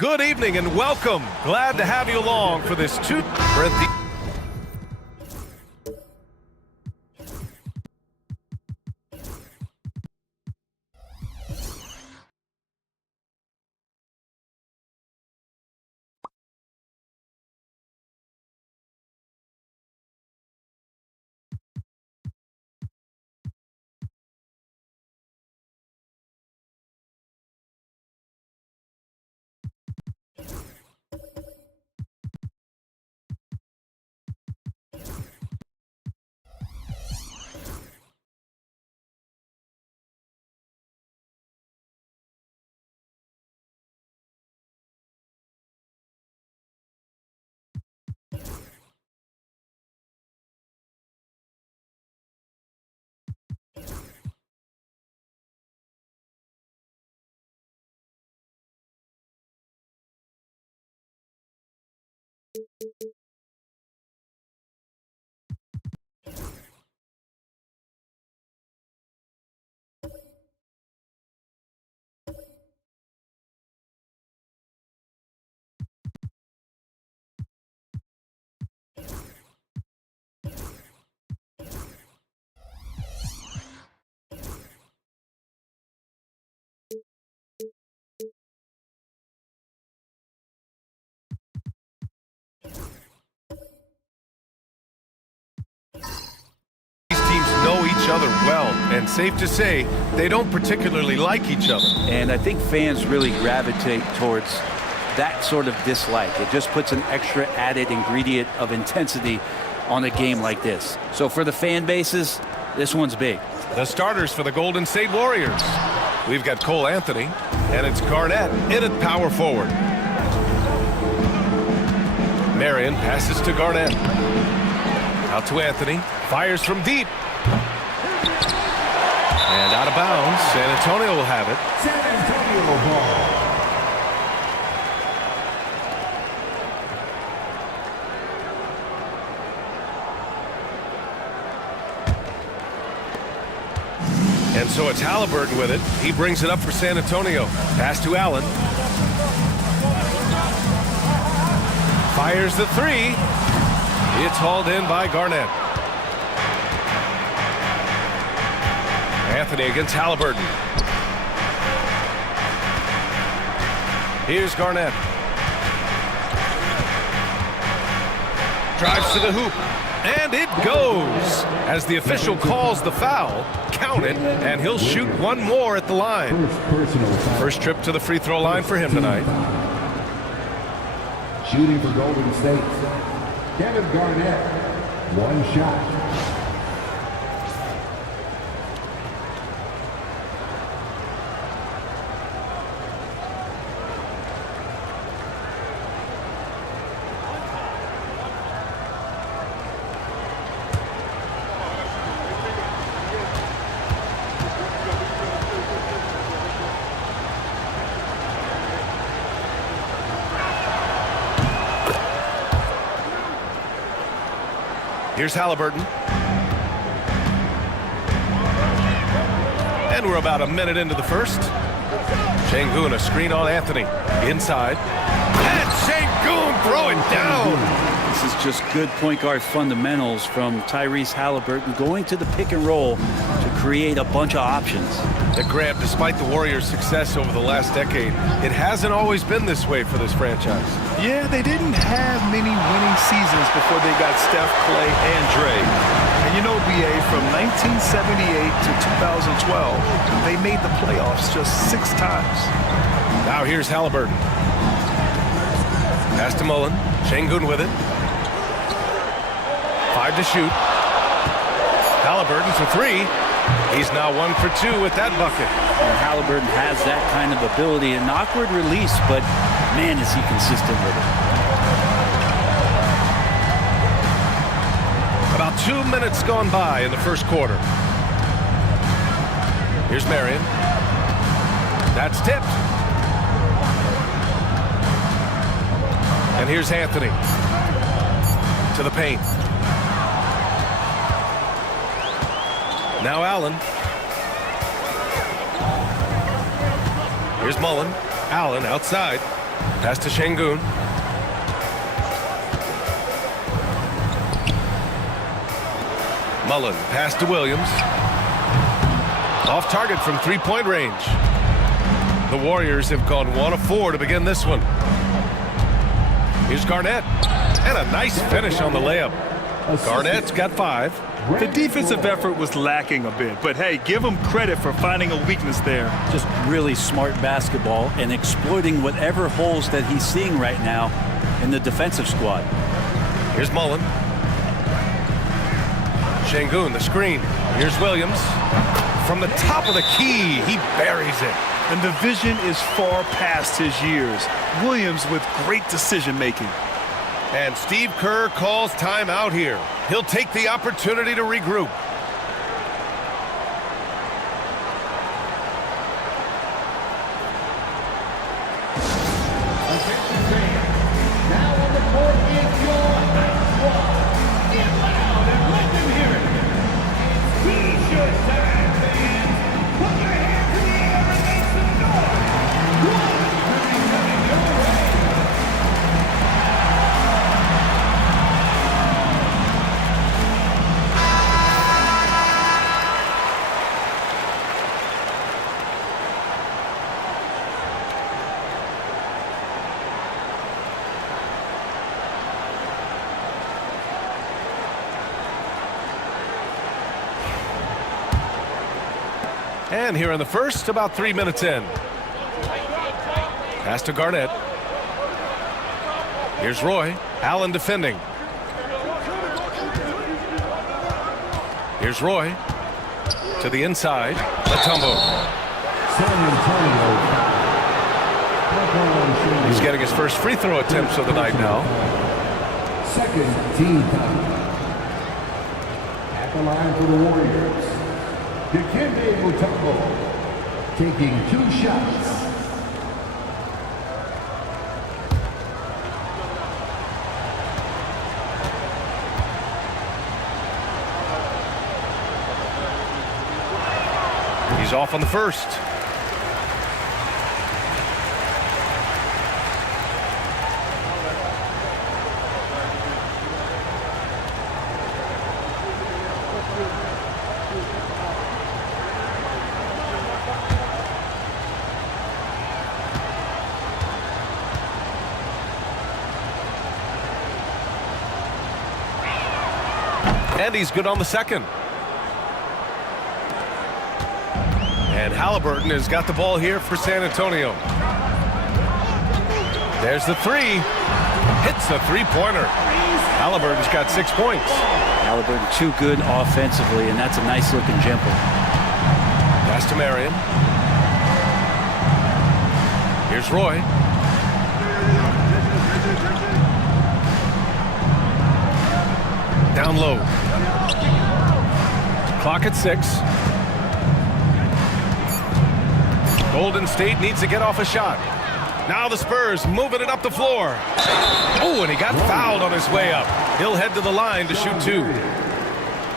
Good evening and welcome. Glad to have you along for this know each other well, and safe to say they don't particularly like each other. And I think fans really gravitate towards that sort of dislike. It just puts an extra added ingredient of intensity on a game like this. So for the fan bases, this one's big. The starters for the Golden State Warriors. We've got Cole Anthony, And it's Garnett in at power forward. Marion passes to Garnett. Out to Anthony. Fires from deep. And out of bounds. San Antonio will have it. San Antonio ball. And so it's Halliburton with it. He brings it up for San Antonio. Pass to Allen. Fires the three. It's hauled in by Garnett. Anthony against Halliburton. Here's Garnett. Drives to the hoop. And it goes. As the official calls the foul, count it, and he'll shoot one more at the line. First trip to the free throw line for him tonight. Shooting for Golden State, Kevin Garnett, one shot. Here's Halliburton. And we're about a minute into the first. Şengün, a screen on Anthony. Inside. And Şengün throwing down. This is just good point guard fundamentals from Tyrese Halliburton, going to the pick and roll to create a bunch of options. And Grant, despite the Warriors' success over the last decade, it hasn't always been this way for this franchise. Yeah, they didn't have many winning seasons before they got Steph, Clay, and Dre. And you know, BA, from 1978 to 2012, they made the playoffs just 6 times. Now here's Halliburton. Pass to Mullen. Şengün with it. 5 to shoot. Halliburton for 3. He's now 1 for 2 with that bucket. And Halliburton has that kind of ability. An awkward release, but man, is he consistent with it. About 2 minutes gone by in the first quarter. Here's Marion. That's tipped. And here's Anthony. To the paint. Now Allen. Here's Mullen. Allen outside. Pass to Şengün. Mullen. Pass to Williams. Off target from three-point range. The Warriors have gone 1 of 4 to begin this one. Here's Garnett. And a nice finish on the layup. Garnett's got 5. The defensive effort was lacking a bit, but hey, give him credit for finding a weakness there. Just really smart basketball and exploiting whatever holes that he's seeing right now in the defensive squad. Here's Mullen. Şengün, the screen. Here's Williams. From the top of the key, he buries it. And the vision is far past his years. Williams with great decision-making. And Steve Kerr calls timeout here. He'll take the opportunity to regroup. Now on the court is your high squad. Get loud and let them hear it. It's T-shirt time, fans. Put your hands in the air and make some noise. One coming your way. And here in the first, about 3 minutes in. Pass to Garnett. Here's Roy. Allen defending. Here's Roy. To the inside. Latumbo. San Antonio. He's getting his first free throw attempts of the night now. Second team foul. At the line for the Warriors, Dikembe Mutombo taking 2 shots. He's off on the first. And he's good on the second. And Halliburton has got the ball here for San Antonio. There's the three. Hits the three-pointer. Halliburton's got 6 points. Halliburton too good offensively, and that's a nice-looking jumper. Pass to Marion. Here's Roy. Down low. Clock at 6. Golden State needs to get off a shot. Now the Spurs moving it up the floor. Oh, and he got fouled on his way up. He'll head to the line to shoot 2.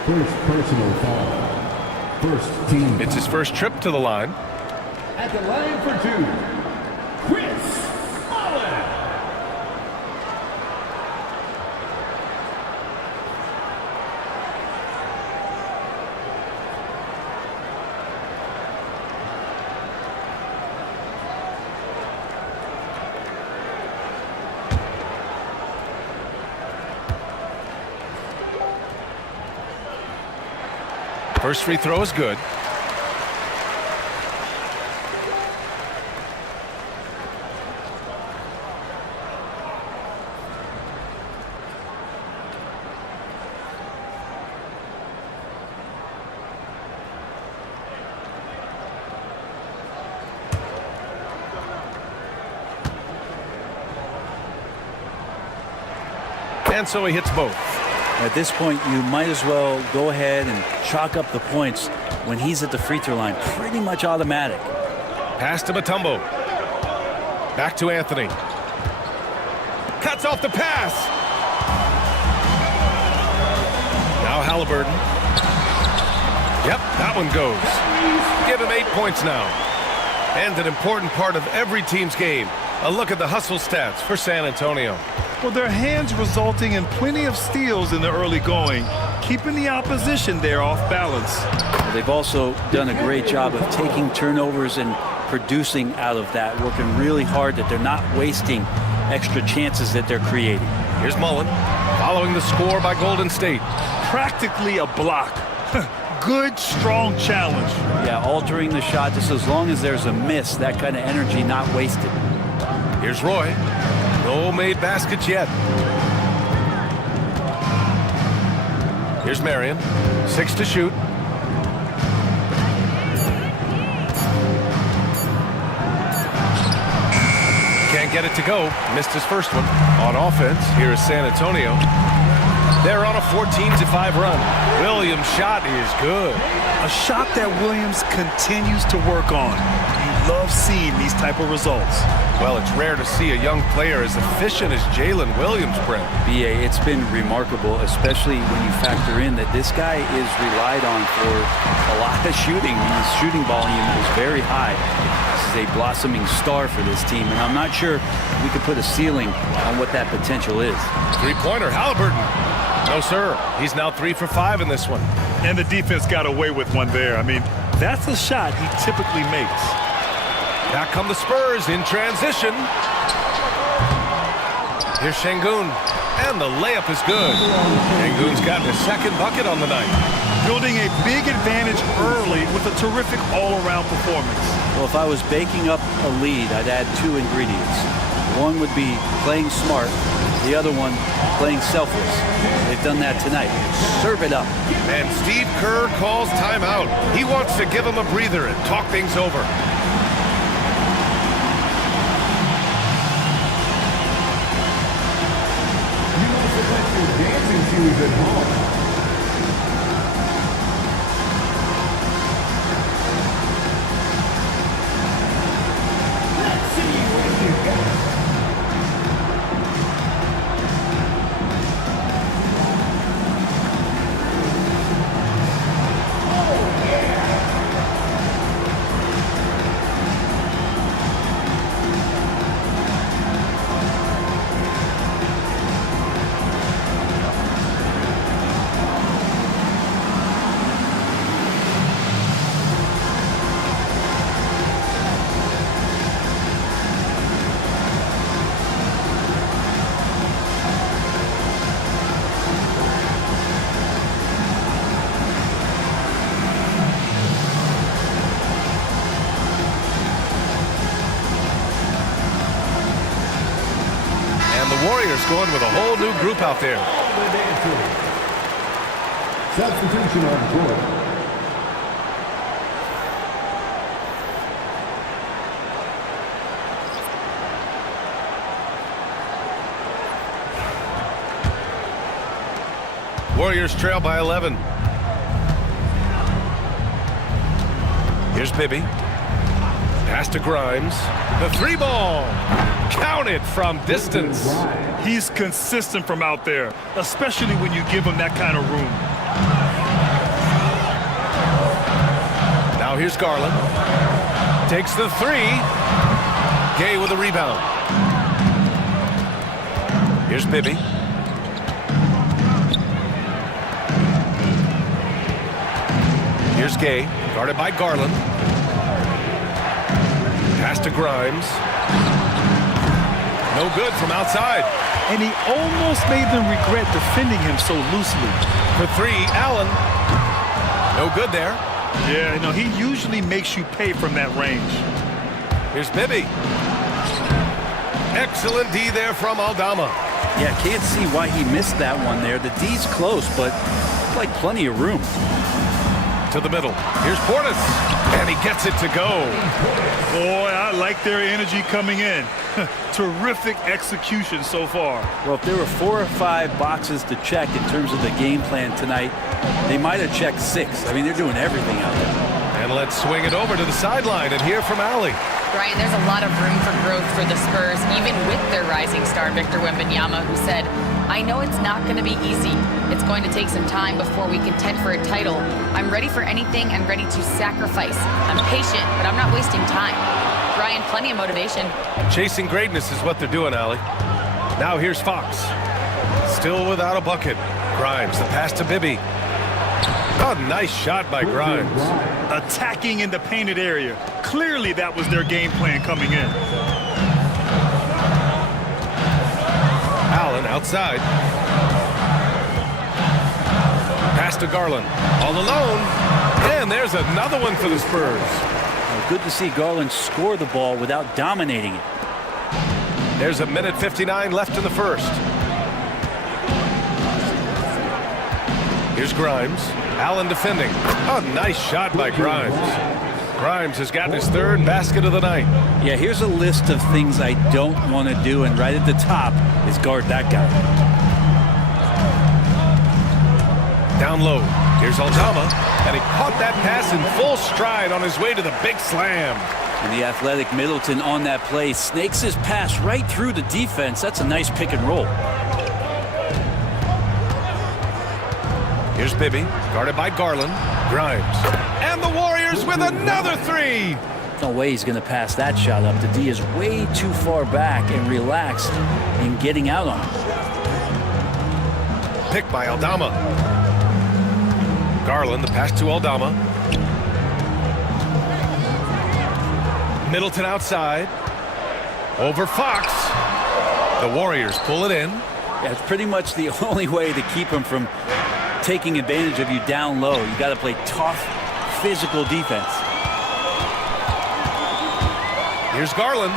First personal foul. First team. It's his first trip to the line. At the line for 2, Chris Mullin. First free throw is good. And so he hits both. At this point, you might as well go ahead and chalk up the points when he's at the free throw line. Pretty much automatic. Pass to Mutombo. Back to Anthony. Cuts off the pass. Now Halliburton. Yep, that one goes. Give him 8 points now. And an important part of every team's game. A look at the hustle stats for San Antonio. Well, their hands resulting in plenty of steals in the early going, keeping the opposition there off balance. They've also done a great job of taking turnovers and producing out of that, working really hard that they're not wasting extra chances that they're creating. Here's Mullin, following the score by Golden State. Practically a block. Good, strong challenge. Yeah, altering the shot just as long as there's a miss, that kind of energy not wasted. Here's Roy. No made baskets yet. Here's Marion. 6 to shoot. Can't get it to go. Missed his first one. On offense, here is San Antonio. They're on a 14-5 run. Williams' shot is good. A shot that Williams continues to work on. You love seeing these type of results. Well, it's rare to see a young player as efficient as Jalen Williams, Brent. BA, it's been remarkable, especially when you factor in that this guy is relied on for a lot of shooting. His shooting volume is very high. This is a blossoming star for this team, and I'm not sure we could put a ceiling on what that potential is. Three-pointer, Halliburton. No, sir. He's now 3 for 5 in this one. And the defense got away with one there. I mean, that's a shot he typically makes. Back come the Spurs in transition. Here's Şengün, and the layup is good. Şengün's gotten his second bucket on the night. Building a big advantage early with a terrific all-around performance. Well, if I was baking up a lead, I'd add 2 ingredients. One would be playing smart. The other one, playing selfless. They've done that tonight. Serve it up. And Steve Kerr calls timeout. He wants to give him a breather and talk things over. shoes at home. Let's see what you got. Oh, yeah. Warriors going with a whole new group out there. Substitution on court. Warriors trail by 11. Here's Bibby. Pass to Grimes. The three ball. Counted from distance. He's consistent from out there, especially when you give him that kind of room. Now here's Garland. Takes the three. Gay with a rebound. Here's Bibby. Here's Gay, guarded by Garland. Pass to Grimes. No good from outside. And he almost made them regret defending him so loosely. For three, Allen. No good there. Yeah, no, he usually makes you pay from that range. Here's Bibby. Excellent D there from Aldama. Yeah, can't see why he missed that one there. The D's close, but like plenty of room. To the middle. Here's Portis. And he gets it to go. Boy, I like their energy coming in. Terrific execution so far. Well, if there were 4 or 5 boxes to check in terms of the game plan tonight, they might have checked 6. I mean, they're doing everything out there. And let's swing it over to the sideline and hear from Allie. Brian, there's a lot of room for growth for the Spurs, even with their rising star, Victor Wembanyama, who said, I know it's not going to be easy. It's going to take some time before we contend for a title. I'm ready for anything and ready to sacrifice. I'm patient, but I'm not wasting time. Brian, plenty of motivation. Chasing greatness is what they're doing, Allie. Now here's Fox. Still without a bucket. Grimes, the pass to Bibby. Oh, nice shot by Grimes. Attacking in the painted area. Clearly that was their game plan coming in. Allen outside. Pass to Garland. All alone. And there's another one for the Spurs. Well, good to see Garland score the ball without dominating it. There's a minute 59 left in the first. Here's Grimes. Allen defending. Oh, nice shot by Grimes. Grimes has gotten his 3rd basket of the night. Yeah, here's a list of things I don't want to do, and right at the top is guard that guy. Down low. Here's Aldama, and he caught that pass in full stride on his way to the big slam. And the athletic Middleton on that play snakes his pass right through the defense. That's a nice pick and roll. Here's Bibby, guarded by Garland. Grimes. And the Warriors with another three. No way he's going to pass that shot up. The D is way too far back and relaxed in getting out on him. Pick by Aldama. Garland, the pass to Aldama. Middleton outside. Over Fox. The Warriors pull it in. Yeah, it's pretty much the only way to keep him from taking advantage of you down low. You got to play tough, physical defense. Here's Garland.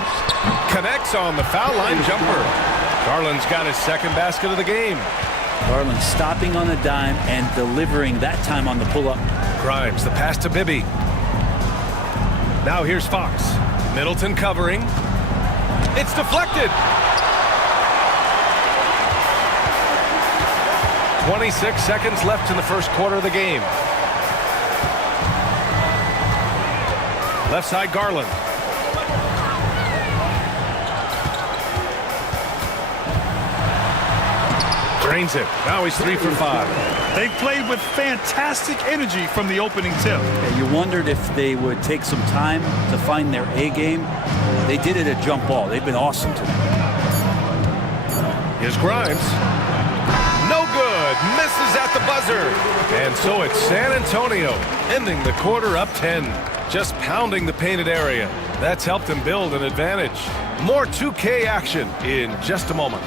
Connects on the foul line jumper. Garland's got his 2nd basket of the game. Garland stopping on a dime and delivering that time on the pull-up. Grimes, the pass to Bibby. Now here's Fox. Middleton covering. It's deflected. 26 seconds left in the first quarter of the game. Left side, Garland. Drains it. Now he's 3 for 5. They played with fantastic energy from the opening tip. Yeah, you wondered if they would take some time to find their A game. They did it at jump ball. They've been awesome tonight. Here's Grimes. No good. Misses at the buzzer. And so it's San Antonio ending the quarter up 10. Just pounding the painted area. That's helped them build an advantage. More 2K action in just a moment.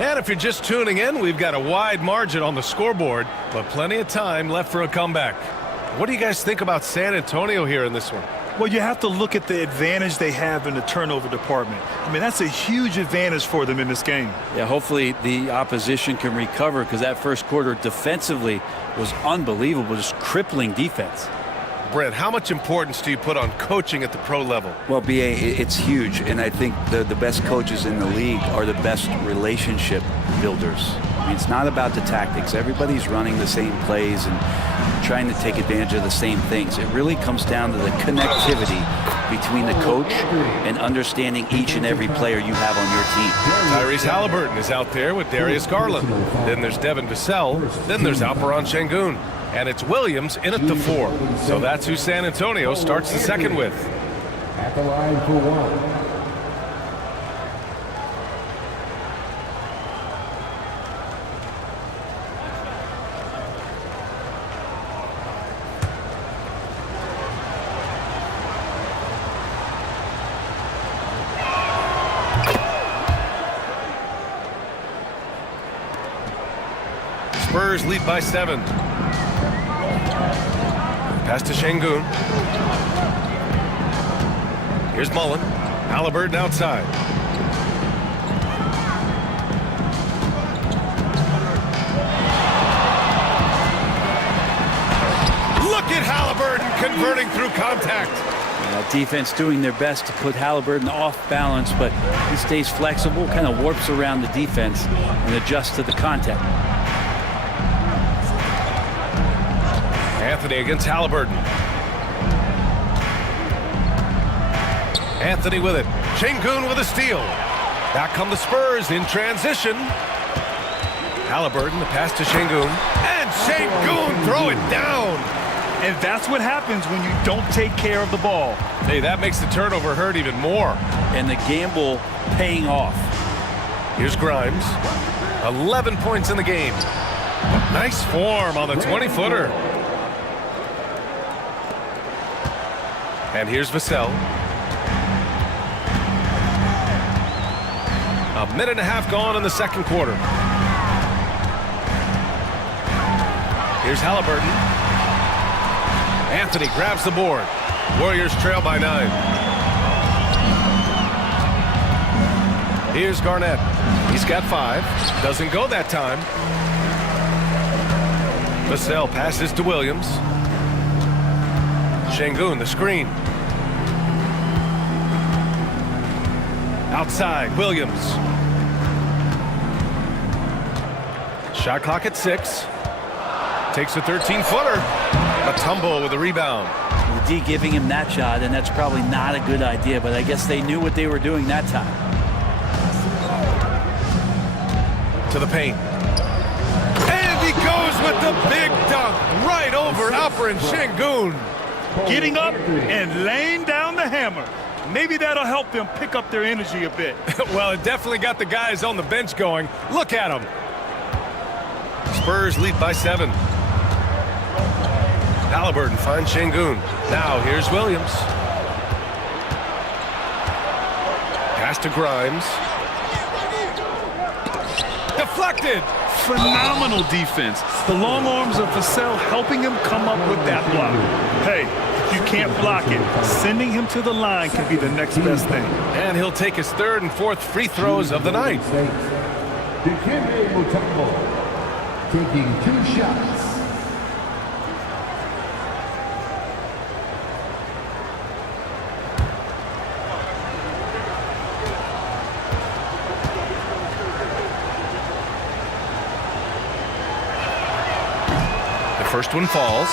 And if you're just tuning in, we've got a wide margin on the scoreboard, but plenty of time left for a comeback. What do you guys think about San Antonio here in this one? Well, you have to look at the advantage they have in the turnover department. I mean, that's a huge advantage for them in this game. Yeah, hopefully the opposition can recover, because that first quarter defensively was unbelievable, just crippling defense. Brent, how much importance do you put on coaching at the pro level? Well, BA, it's huge, and I think the best coaches in the league are the best relationship builders. I mean, it's not about the tactics. Everybody's running the same plays and trying to take advantage of the same things. It really comes down to the connectivity between the coach and understanding each and every player you have on your team. Tyrese Halliburton is out there with Darius Garland. Then there's Devin Vassell. Then there's Alperon Şengün. And it's Williams in at the 4. So that's who San Antonio starts the second with. At the line for one. Spurs lead by 7. Pass to Şengün. Here's Mullen. Halliburton outside. Look at Halliburton converting through contact. Defense doing their best to put Halliburton off balance, but he stays flexible, kind of warps around the defense and adjusts to the contact. Anthony against Halliburton. Anthony with it. Şengün with a steal. Back come the Spurs in transition. Halliburton, the pass to Şengün. And Şengün throw it down. And that's what happens when you don't take care of the ball. Hey, that makes the turnover hurt even more. And the gamble paying off. Here's Grimes. 11 points in the game. Nice form on the 20-footer. And here's Vassell. A minute and a half gone in the second quarter. Here's Halliburton. Anthony grabs the board. Warriors trail by 9. Here's Garnett. He's got 5. Doesn't go that time. Vassell passes to Williams. Şengün, the screen. Outside, Williams. Shot clock at 6. Takes a 13-footer. A tumble with a rebound. The D giving him that shot, and that's probably not a good idea, but I guess they knew what they were doing that time. To the paint. And he goes with the big dunk right over Alperon Şengün. Getting up and laying down the hammer. Maybe that'll help them pick up their energy a bit. Well, it definitely got the guys on the bench going. Look at them. Spurs lead by 7. Halliburton finds Şengün. Now here's Williams. Pass to Grimes. Deflected. Phenomenal defense. The long arms of Vassell helping him come up with that block. Hey, if you can't block it. Sending him to the line can be the next best thing. And he'll take his third and fourth free throws of the night. Dikembe Mutombo taking 2 shots. The first one falls.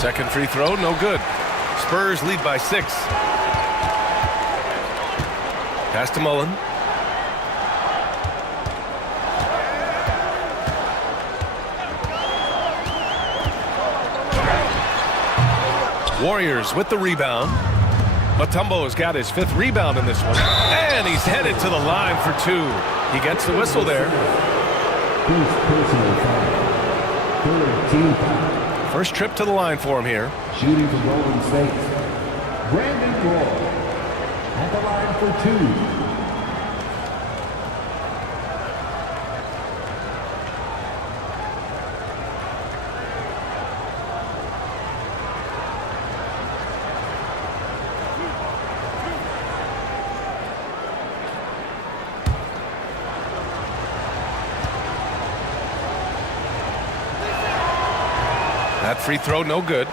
Second free throw, no good. Spurs lead by 6. Pass to Mullen. Warriors with the rebound. Mutombo's got his 5th rebound in this one. And he's headed to the line for 2. He gets the whistle there. Personal foul. 3rd team foul. First trip to the line for him here. Shooting for Golden State. Brandon Roy at the line for 2. That free throw, no good.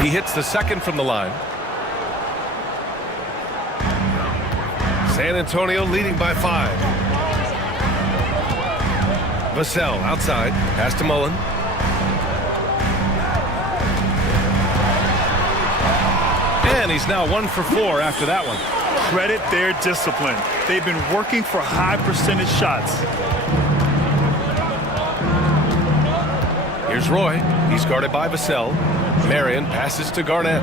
He hits the second from the line. San Antonio leading by 5. Vassell outside. Pass to Mullen. And he's now 1 for 4 after that one. Credit their discipline. They've been working for high percentage shots. Here's Roy. He's guarded by Vassell. Marion passes to Garnett.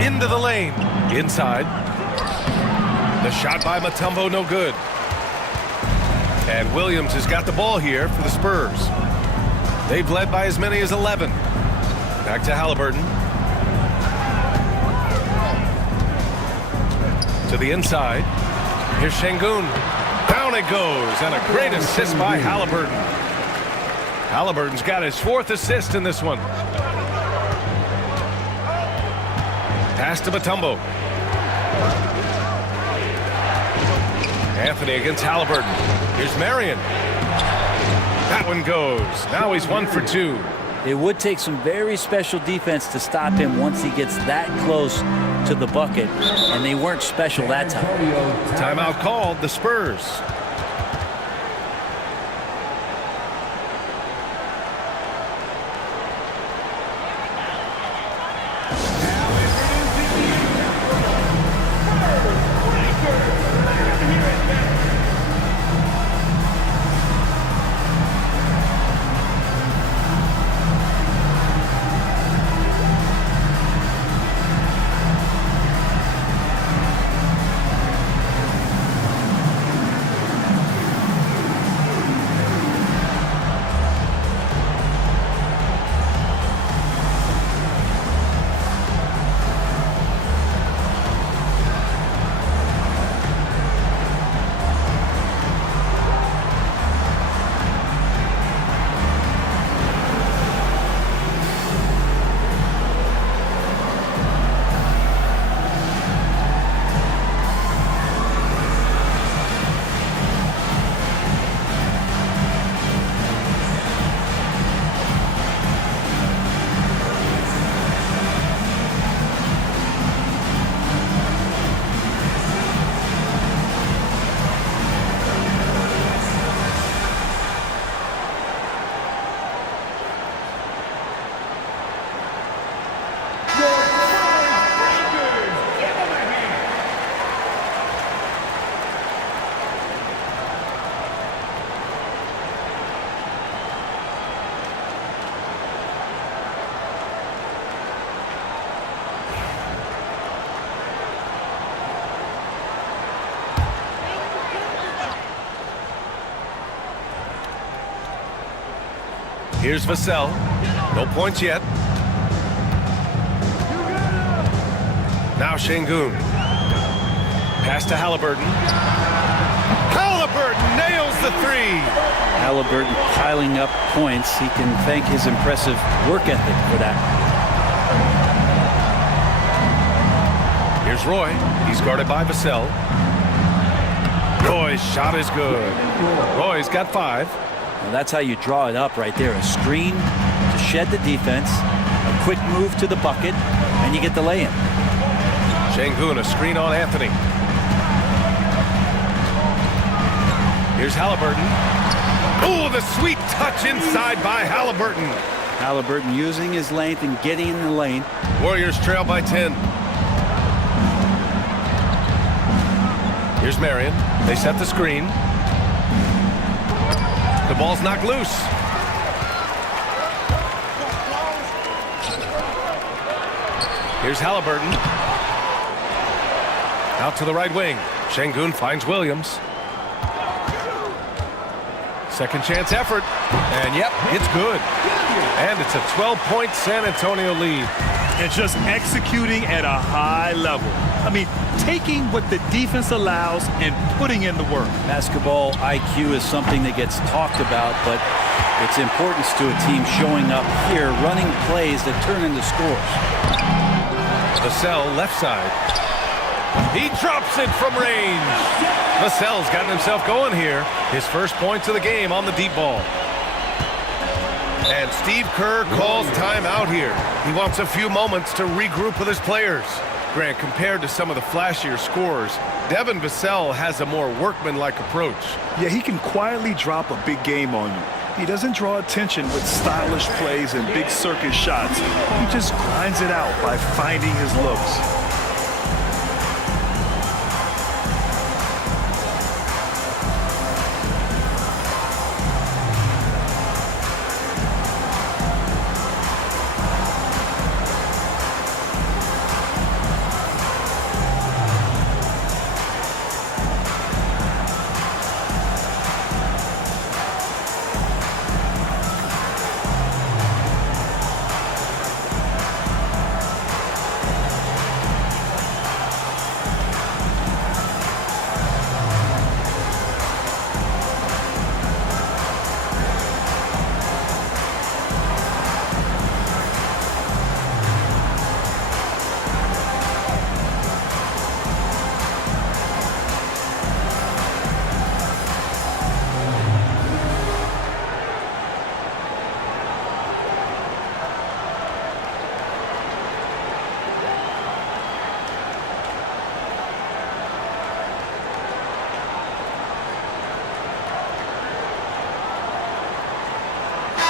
Into the lane. Inside. The shot by Mutombo, no good. And Williams has got the ball here for the Spurs. They've led by as many as 11. Back to Halliburton. To the inside. Here's Şengün. Down it goes. And a great assist by Halliburton. Halliburton's got his 4th assist in this one. Pass to Mutombo. Anthony against Halliburton. Here's Marion. That one goes. Now he's 1 for 2. It would take some very special defense to stop him once he gets that close to the bucket, and they weren't special that time. Timeout called, the Spurs. Here's Vassell. No points yet. Now Şengün. Pass to Halliburton. Halliburton nails the three. Halliburton piling up points. He can thank his impressive work ethic for that. Here's Roy. He's guarded by Vassell. Roy's shot is good. Roy's got 5. Well, that's how you draw it up right there. A screen to shed the defense, a quick move to the bucket, and you get the lay-in. Şengün, a screen on Anthony. Here's Halliburton. Oh, the sweet touch inside by Halliburton. Halliburton using his length and getting in the lane. Warriors trail by 10. Here's Marion. They set the screen. The ball's knocked loose. Here's Halliburton. Out to the right wing. Şengün finds Williams. Second chance effort. And yep, it's good. And it's a 12-point San Antonio lead. And just executing at a high level. I mean, taking what the defense allows and putting in the work. Basketball IQ is something that gets talked about, but its importance to a team showing up here, running plays that turn into scores. Vassell left side. He drops it from range. Vassell's gotten himself going here. His first points of the game on the deep ball. And Steve Kerr calls timeout here. He wants a few moments to regroup with his players. Grant, compared to some of the flashier scorers, Devin Vassell has a more workmanlike approach. Yeah, he can quietly drop a big game on you. He doesn't draw attention with stylish plays and big circus shots. He just grinds it out by finding his looks.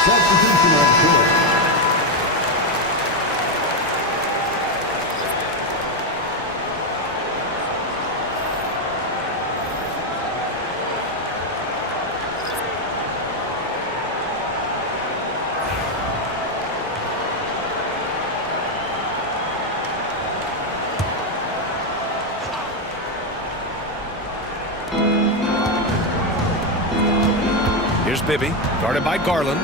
Substitution on court. Here's Bibby, guarded by Garland.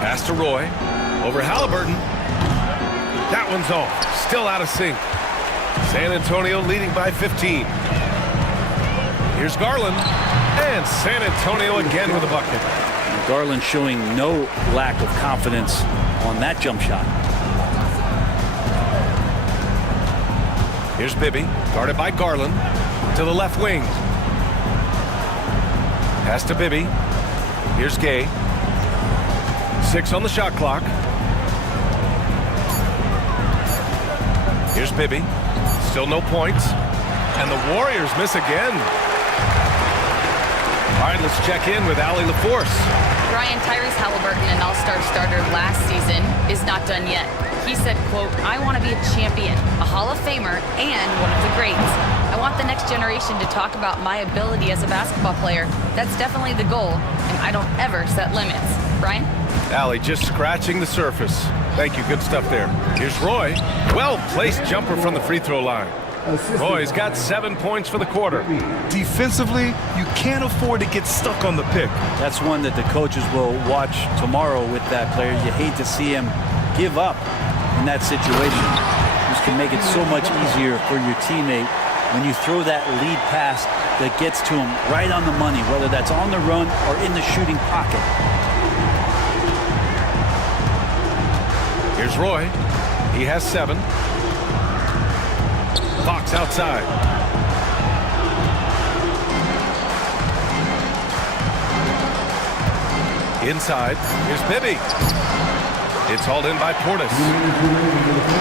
Pass to Roy. Over Halliburton. That one's off. Still out of sync. San Antonio leading by 15. Here's Garland. And San Antonio again with a bucket. Garland showing no lack of confidence on that jump shot. Here's Bibby, guarded by Garland. To the left wing. Pass to Bibby. Here's Gay. 6 on the shot clock. Here's Bibby. Still no points. And the Warriors miss again. All right, let's check in with Allie LaForce. Brian, Tyrese Halliburton, an all-star starter last season, is not done yet. He said, quote, "I want to be a champion, a Hall of Famer, and one of the greats. I want the next generation to talk about my ability as a basketball player. That's definitely the goal, and I don't ever set limits." Brian? Allie just scratching the surface. Thank you, good stuff there. Here's Roy. Well-placed jumper from the free throw line. Roy's got 7 points for the quarter. Defensively, you can't afford to get stuck on the pick. That's one that the coaches will watch tomorrow with that player. You hate to see him give up in that situation. This can make it so much easier for your teammate when you throw that lead pass that gets to him right on the money, whether that's on the run or in the shooting pocket. Here's Roy. He has 7. Fox outside. Inside. Here's Bibby. It's hauled in by Portis.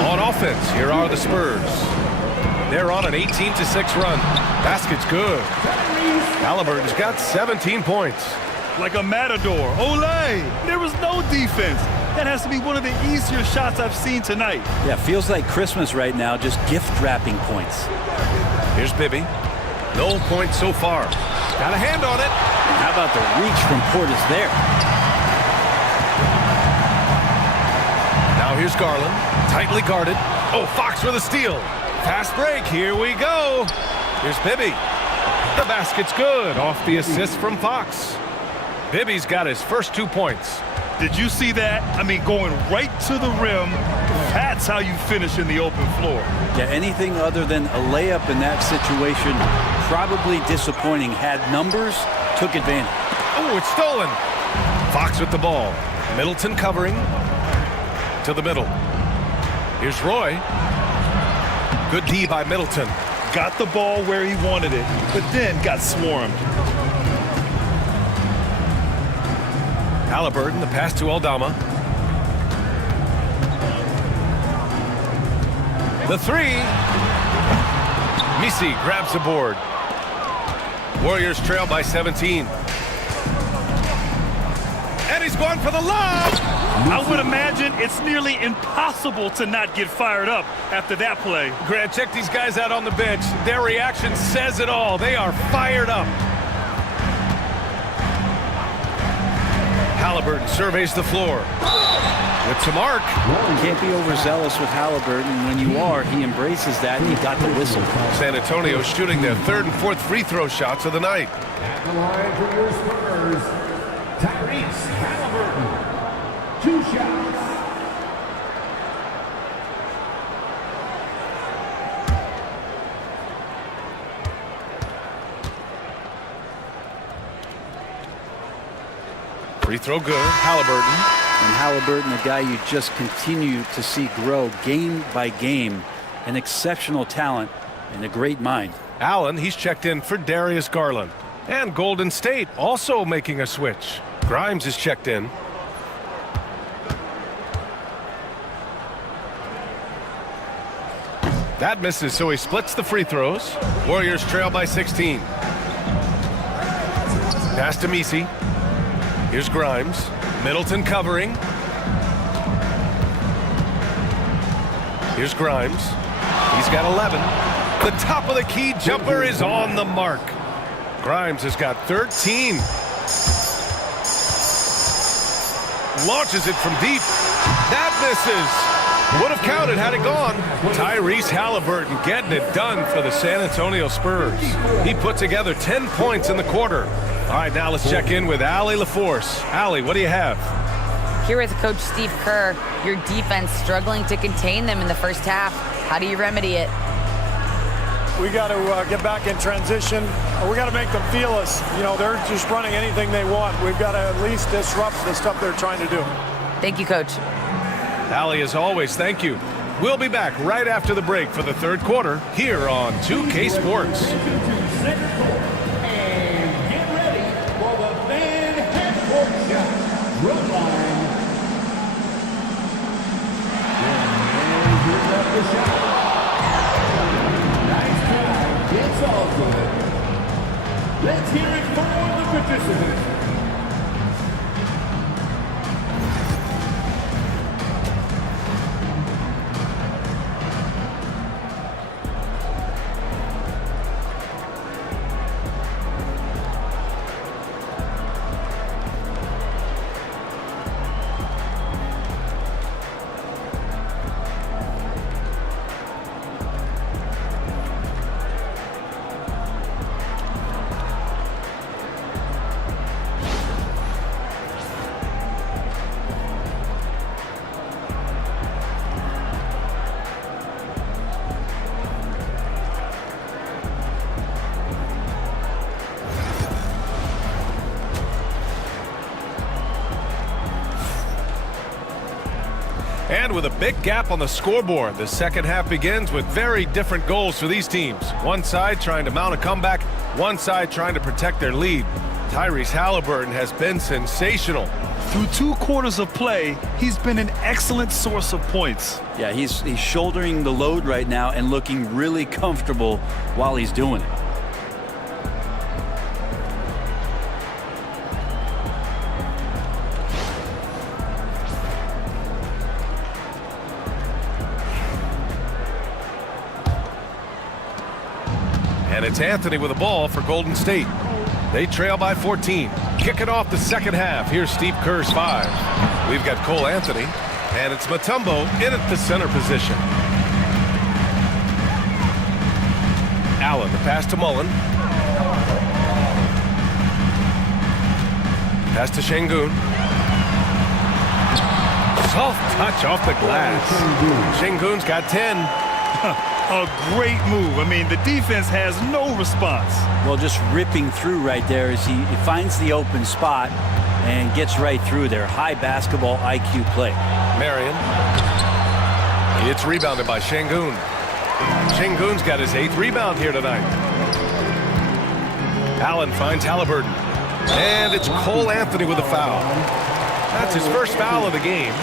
On offense, here are the Spurs. They're on an 18-6 run. Basket's good. Halliburton's got 17 points. Like a matador. Olay! There was no defense. That has to be one of the easier shots I've seen tonight. Yeah, feels like Christmas right now, just gift wrapping points. Here's Bibby. No points so far. Got a hand on it. How about the reach from Portis there? Now here's Garland. Tightly guarded. Oh, Fox for the steal. Fast break. Here we go. Here's Bibby. The basket's good. Off the assist from Fox. Bibby's got his first 2 points. Did you see that? I mean, going right to the rim. That's how you finish in the open floor. Yeah, anything other than a layup in that situation, probably disappointing. Had numbers, took advantage. Oh, it's stolen. Fox with the ball. Middleton covering. To the middle. Here's Roy. Good D by Middleton. Got the ball where he wanted it, but then got swarmed. Halliburton, the pass to Aldama. The 3. Misi grabs the board. Warriors trail by 17. And he's going for the lob. I would imagine it's nearly impossible to not get fired up after that play. Grant, check these guys out on the bench. Their reaction says it all. They are fired up. Halliburton surveys the floor. With to mark. Can't be overzealous with Halliburton. When you are, he embraces that, and he got the whistle. San Antonio shooting their 3rd and 4th free throw shots of the night. At the line for your Spurs, Tyrese Halliburton. 2 shots. Free throw good. Halliburton. And Halliburton, a guy you just continue to see grow game by game. An exceptional talent and a great mind. Allen, he's checked in for Darius Garland. And Golden State also making a switch. Grimes is checked in. That misses, so he splits the free throws. Warriors trail by 16. Pass to Misi. Here's Grimes. Middleton covering. Here's Grimes. He's got 11. The top of the key jumper is on the mark. Grimes has got 13. Launches it from deep. That misses. Would have counted had it gone. Tyrese Halliburton getting it done for the San Antonio Spurs. He put together 10 points in the quarter. All right, now let's check in with Allie LaForce. Allie, what do you have? Here with Coach Steve Kerr, your defense struggling to contain them in the first half. How do you remedy it? We got to get back in transition. We got to make them feel us. You know, they're just running anything they want. We've got to at least disrupt the stuff they're trying to do. Thank you, Coach. Allie, as always, thank you. We'll be back right after the break for the 3rd quarter here on 2K Sports. It's all good. Let's hear it for the participants. And with a big gap on the scoreboard, the second half begins with very different goals for these teams. One side trying to mount a comeback, one side trying to protect their lead. Tyrese Halliburton has been sensational. Through 2 quarters of play, he's been an excellent source of points. Yeah, he's shouldering the load right now and looking really comfortable while he's doing it. And it's Anthony with the ball for Golden State. They trail by 14. Kicking off the second half. Here's Steve Kerr's 5. We've got Cole Anthony, and it's Mutombo in at the center position. Allen, the pass to Mullen. Pass to Şengün. Soft touch off the glass. Şengün's got 10. A great move. I mean, the defense has no response. Well, just ripping through right there as he finds the open spot and gets right through there. High basketball IQ play. Marion. It's rebounded by Şengün. Şengün's got his 8th rebound here tonight. Allen finds Halliburton. And it's Cole Anthony with a foul. That's his first foul of the game.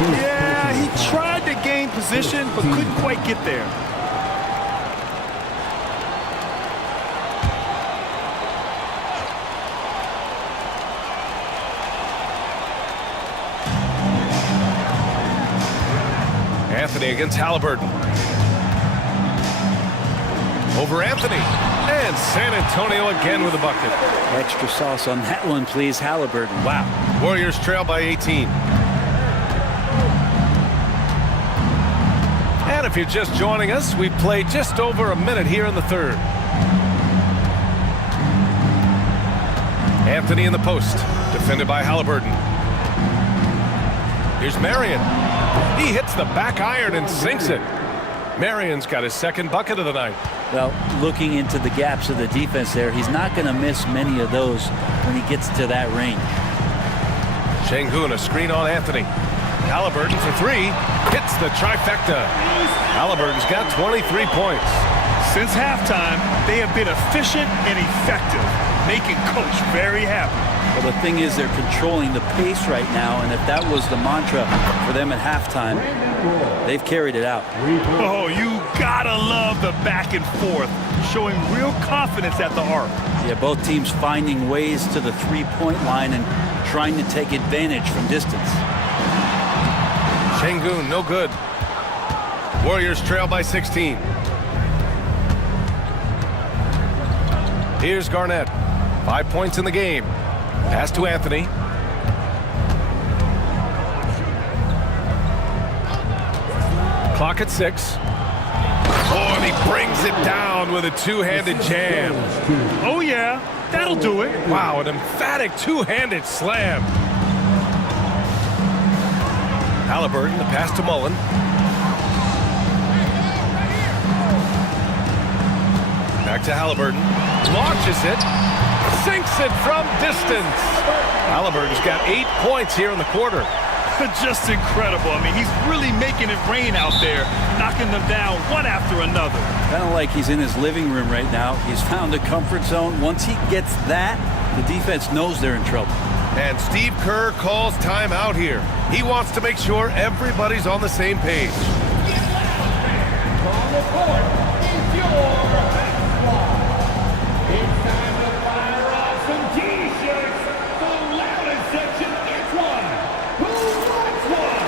Yeah, he tried to gain position, but couldn't quite get there. Anthony against Halliburton. Over Anthony. And San Antonio again with a bucket. Extra sauce on that one, please, Halliburton. Wow. Warriors trail by 18. And if you're just joining us, we played just over a minute here in the third. Anthony in the post, defended by Halliburton. Here's Marion. He hits the back iron and sinks it. Marion's got his 2nd bucket of the night. Well, looking into the gaps of the defense there, he's not going to miss many of those when he gets to that range. Şengün, a screen on Anthony. Halliburton for 3. Hits the trifecta. Halliburton's got 23 points. Since halftime, they have been efficient and effective, making Coach very happy. Well, the thing is, they're controlling the pace right now, and if that was the mantra for them at halftime, they've carried it out. Oh, you gotta love the back and forth, showing real confidence at the arc. Yeah, both teams finding ways to the three-point line and trying to take advantage from distance. Şengün, no good. Warriors trail by 16. Here's Garnett. 5 points in the game. Pass to Anthony. Clock at 6. Oh, and he brings it down with a two-handed jam. Oh, yeah, that'll do it. Wow, an emphatic two-handed slam. Halliburton, the pass to Mullen. Back to Halliburton. Launches it. Sinks it from distance. Halliburton's got 8 points here in the quarter. Just incredible. I mean, he's really making it rain out there, knocking them down one after another. Kind of like he's in his living room right now. He's found a comfort zone. Once he gets that, the defense knows they're in trouble. And Steve Kerr calls timeout here. He wants to make sure everybody's on the same page. On the court is your squad. It's time to fire off some T-shirts. The loudest section gets one. Who wants one?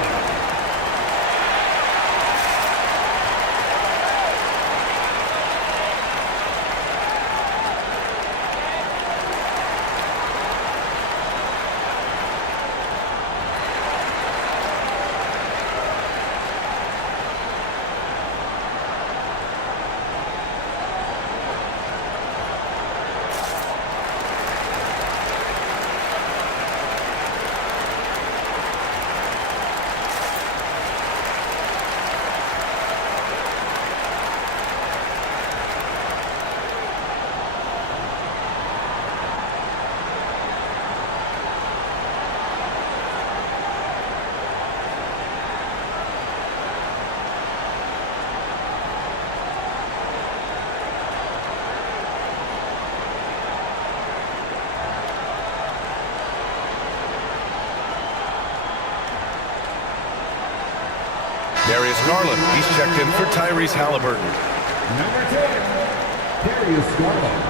Darius Garland. He's checked in for Tyrese Halliburton. Number 10, Darius Garland.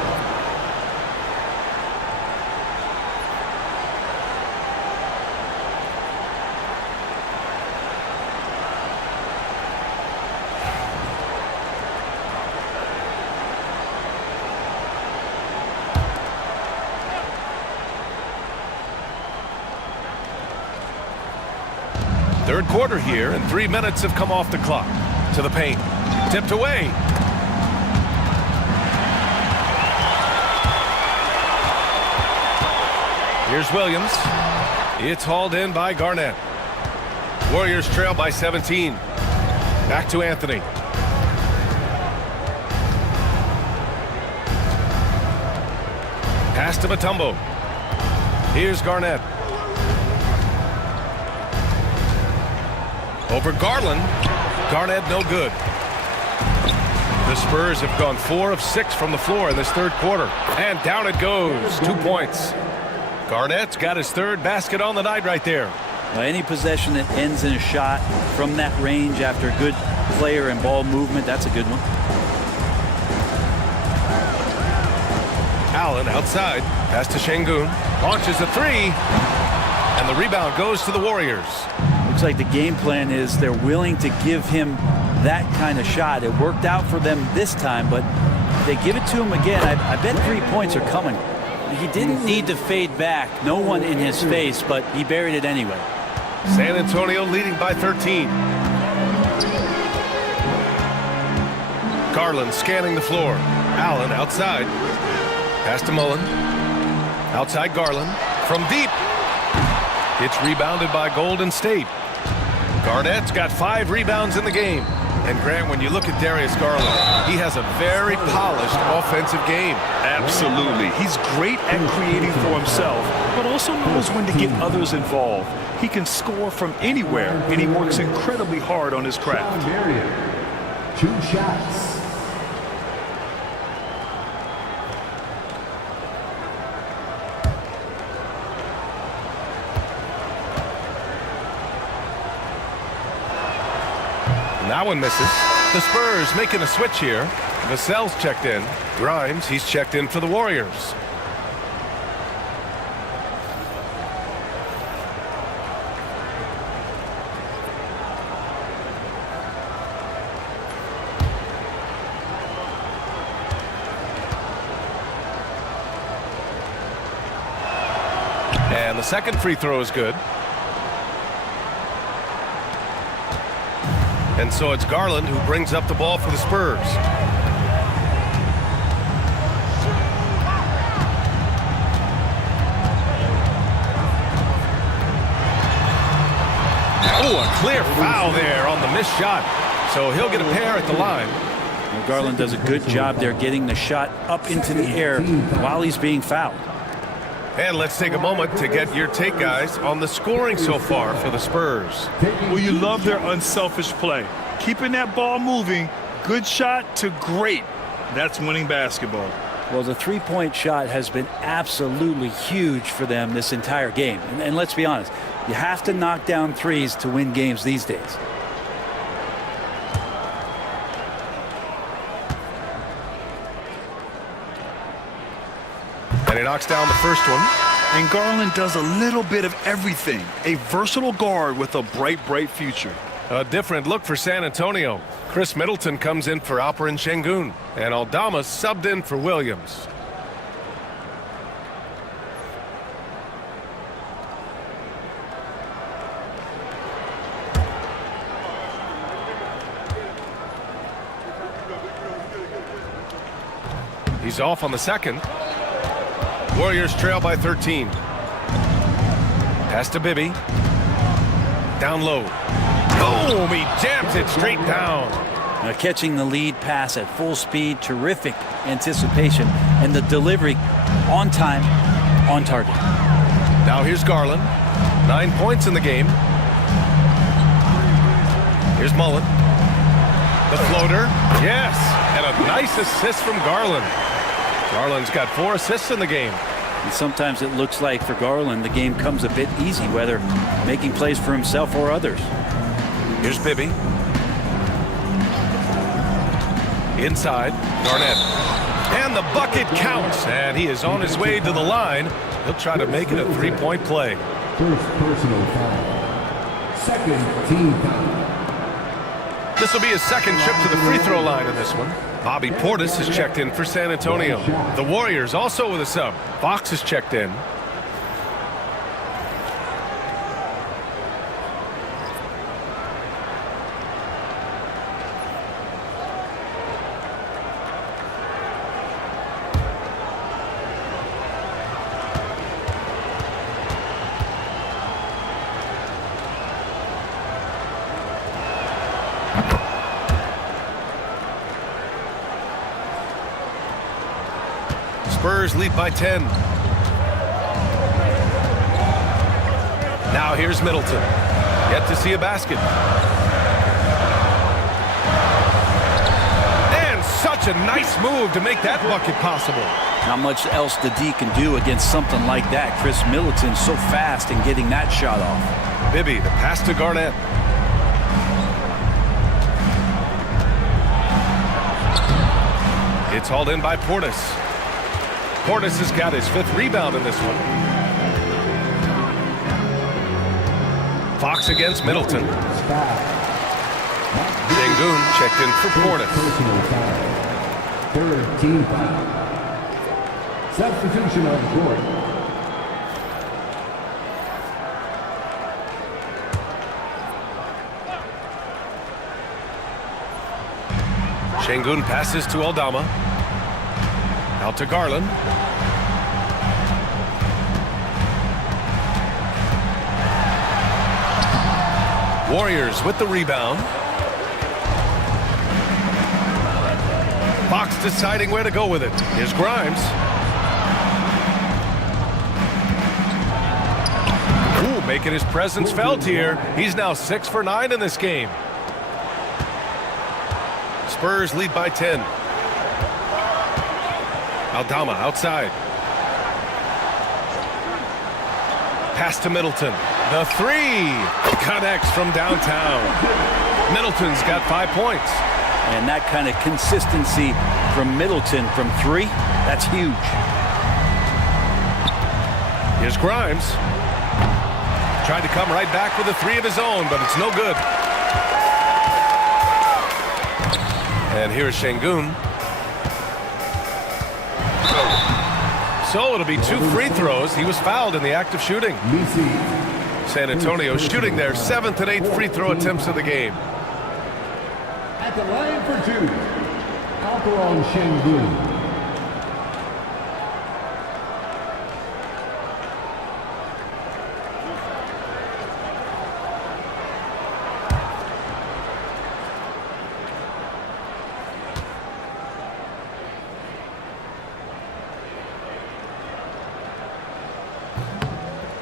Third quarter here, and 3 minutes have come off the clock. To the paint. Tipped away. Here's Williams. It's hauled in by Garnett. Warriors trail by 17. Back to Anthony. Pass to Mutombo. Here's Garnett. Over Garland. Garnett no good. The Spurs have gone 4 of 6 from the floor in this third quarter. And down it goes. 2 points. Garnett's got his third basket on the night right there. Any possession that ends in a shot from that range after good player and ball movement, that's a good one. Allen outside. Pass to Şengün. Launches a three. And the rebound goes to the Warriors. Looks like the game plan is they're willing to give him that kind of shot. It worked out for them this time, but if they give it to him again, I bet 3 points are coming. He didn't need to fade back. No one in his face, but he buried it anyway. San Antonio leading by 13. Garland scanning the floor. Allen outside. Pass to Mullen. Outside Garland. From deep. It's rebounded by Golden State. Garnett's got 5 rebounds in the game. And Grant, when you look at Darius Garland, he has a very polished offensive game. Absolutely. He's great at creating for himself, but also knows when to get others involved. He can score from anywhere, and he works incredibly hard on his craft. 2 shots. That one misses. The Spurs making a switch here. Vassell's checked in. Grimes, he's checked in for the Warriors. And the second free throw is good. And so it's Garland who brings up the ball for the Spurs. Oh, a clear foul there on the missed shot. So he'll get a pair at the line. Well, Garland does a good job there getting the shot up into the air while he's being fouled. And let's take a moment to get your take, guys, on the scoring so far for the Spurs. Well, you love their unselfish play. Keeping that ball moving, good shot to great. That's winning basketball. Well, the three-point shot has been absolutely huge for them this entire game. And let's be honest, you have to knock down threes to win games these days. And he knocks down the first one. And Garland does a little bit of everything. A versatile guard with a bright, bright future. A different look for San Antonio. Chris Middleton comes in for Alperen Şengün. And Aldama subbed in for Williams. He's off on the second. Warriors trail by 13. Pass to Bibby. Down low. Boom! He jams it straight down. Now catching the lead pass at full speed, terrific anticipation, and the delivery on time, on target. Now here's Garland. 9 points in the game. Here's Mullen. The floater. Yes! And a nice assist from Garland. Garland's got 4 assists in the game. And sometimes it looks like for Garland the game comes a bit easy, whether making plays for himself or others. Here's Bibby. Inside, Garnett. And the bucket counts, and he is on his way to the line. He'll try to make it a three-point play. First personal foul. Second team foul. This will be his second trip to the free throw line in this one. Bobby Portis has checked in for San Antonio. The Warriors also with a sub. Fox has checked in. Spurs lead by 10. Now here's Middleton. Yet to see a basket. And such a nice move to make that bucket possible. Not much else the D can do against something like that. Chris Middleton so fast in getting that shot off. Bibby, the pass to Garnett. It's hauled in by Portis. Portis has got his 5th rebound in this one. Fox against Middleton. Sengun checked in for Portis. Third team foul. Substitution on the court. Sengun passes to Aldama. Out to Garland. Warriors with the rebound. Fox deciding where to go with it. Here's Grimes. Ooh, making his presence felt here. He's now 6 for 9 in this game. Spurs lead by 10. Aldama outside. Pass to Middleton. The 3 connects from downtown. Middleton's got 5 points. And that kind of consistency from Middleton from 3, that's huge. Here's Grimes. Tried to come right back with a 3 of his own, but it's no good. And here's Sengun. So it'll be 2 free throws. He was fouled in the act of shooting. San Antonio shooting their 7th and 8th free throw attempts of the game. At the line for 2, Alperon Sengun.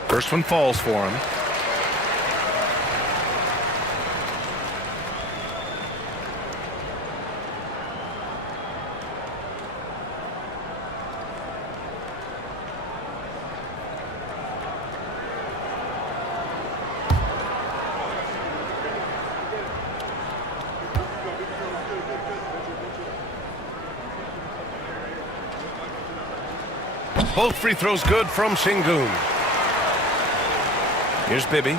First one falls for him. Both free throws good from Sengun. Here's Bibby.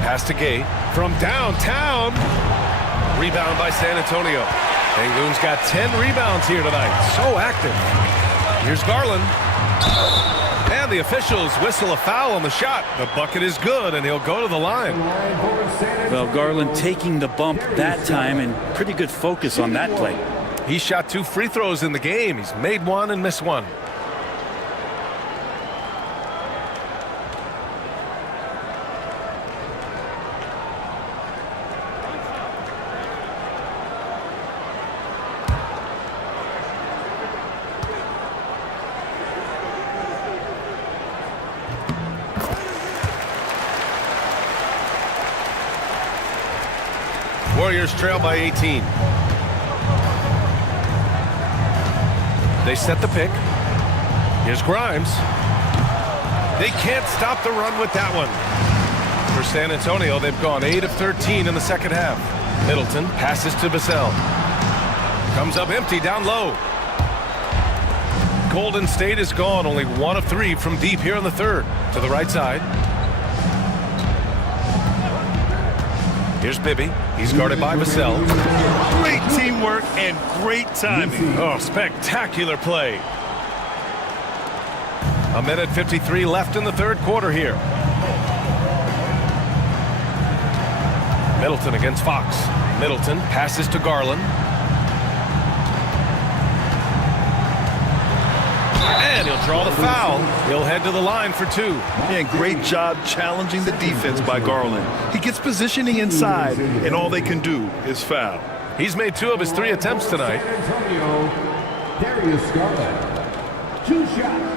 Pass to Gay from downtown. Rebound by San Antonio. Sengun's got 10 rebounds here tonight. So active. Here's Garland. And the officials whistle a foul on the shot. The bucket is good, and he'll go to the line. Well, Garland taking the bump that time, and pretty good focus on that play. He shot 2 free throws in the game. He's made 1 and missed 1. Warriors trail by 18. They set the pick. Here's Grimes. They can't stop the run with that one. For San Antonio, they've gone 8 of 13 in the second half. Middleton passes to Vassell. Comes up empty down low. Golden State is gone, only 1 of 3 from deep here in the third. To the right side. Here's Bibby. He's guarded by Vassell. Great teamwork and great timing. Oh, spectacular play. A minute 53 left in the third quarter here. Middleton against Fox. Middleton passes to Garland. And he'll draw the foul. He'll head to the line for 2. And great job challenging the defense by Garland. He gets positioning inside, and all they can do is foul. He's made 2 of his 3 attempts tonight. San Antonio, Darius Garland. 2 shots.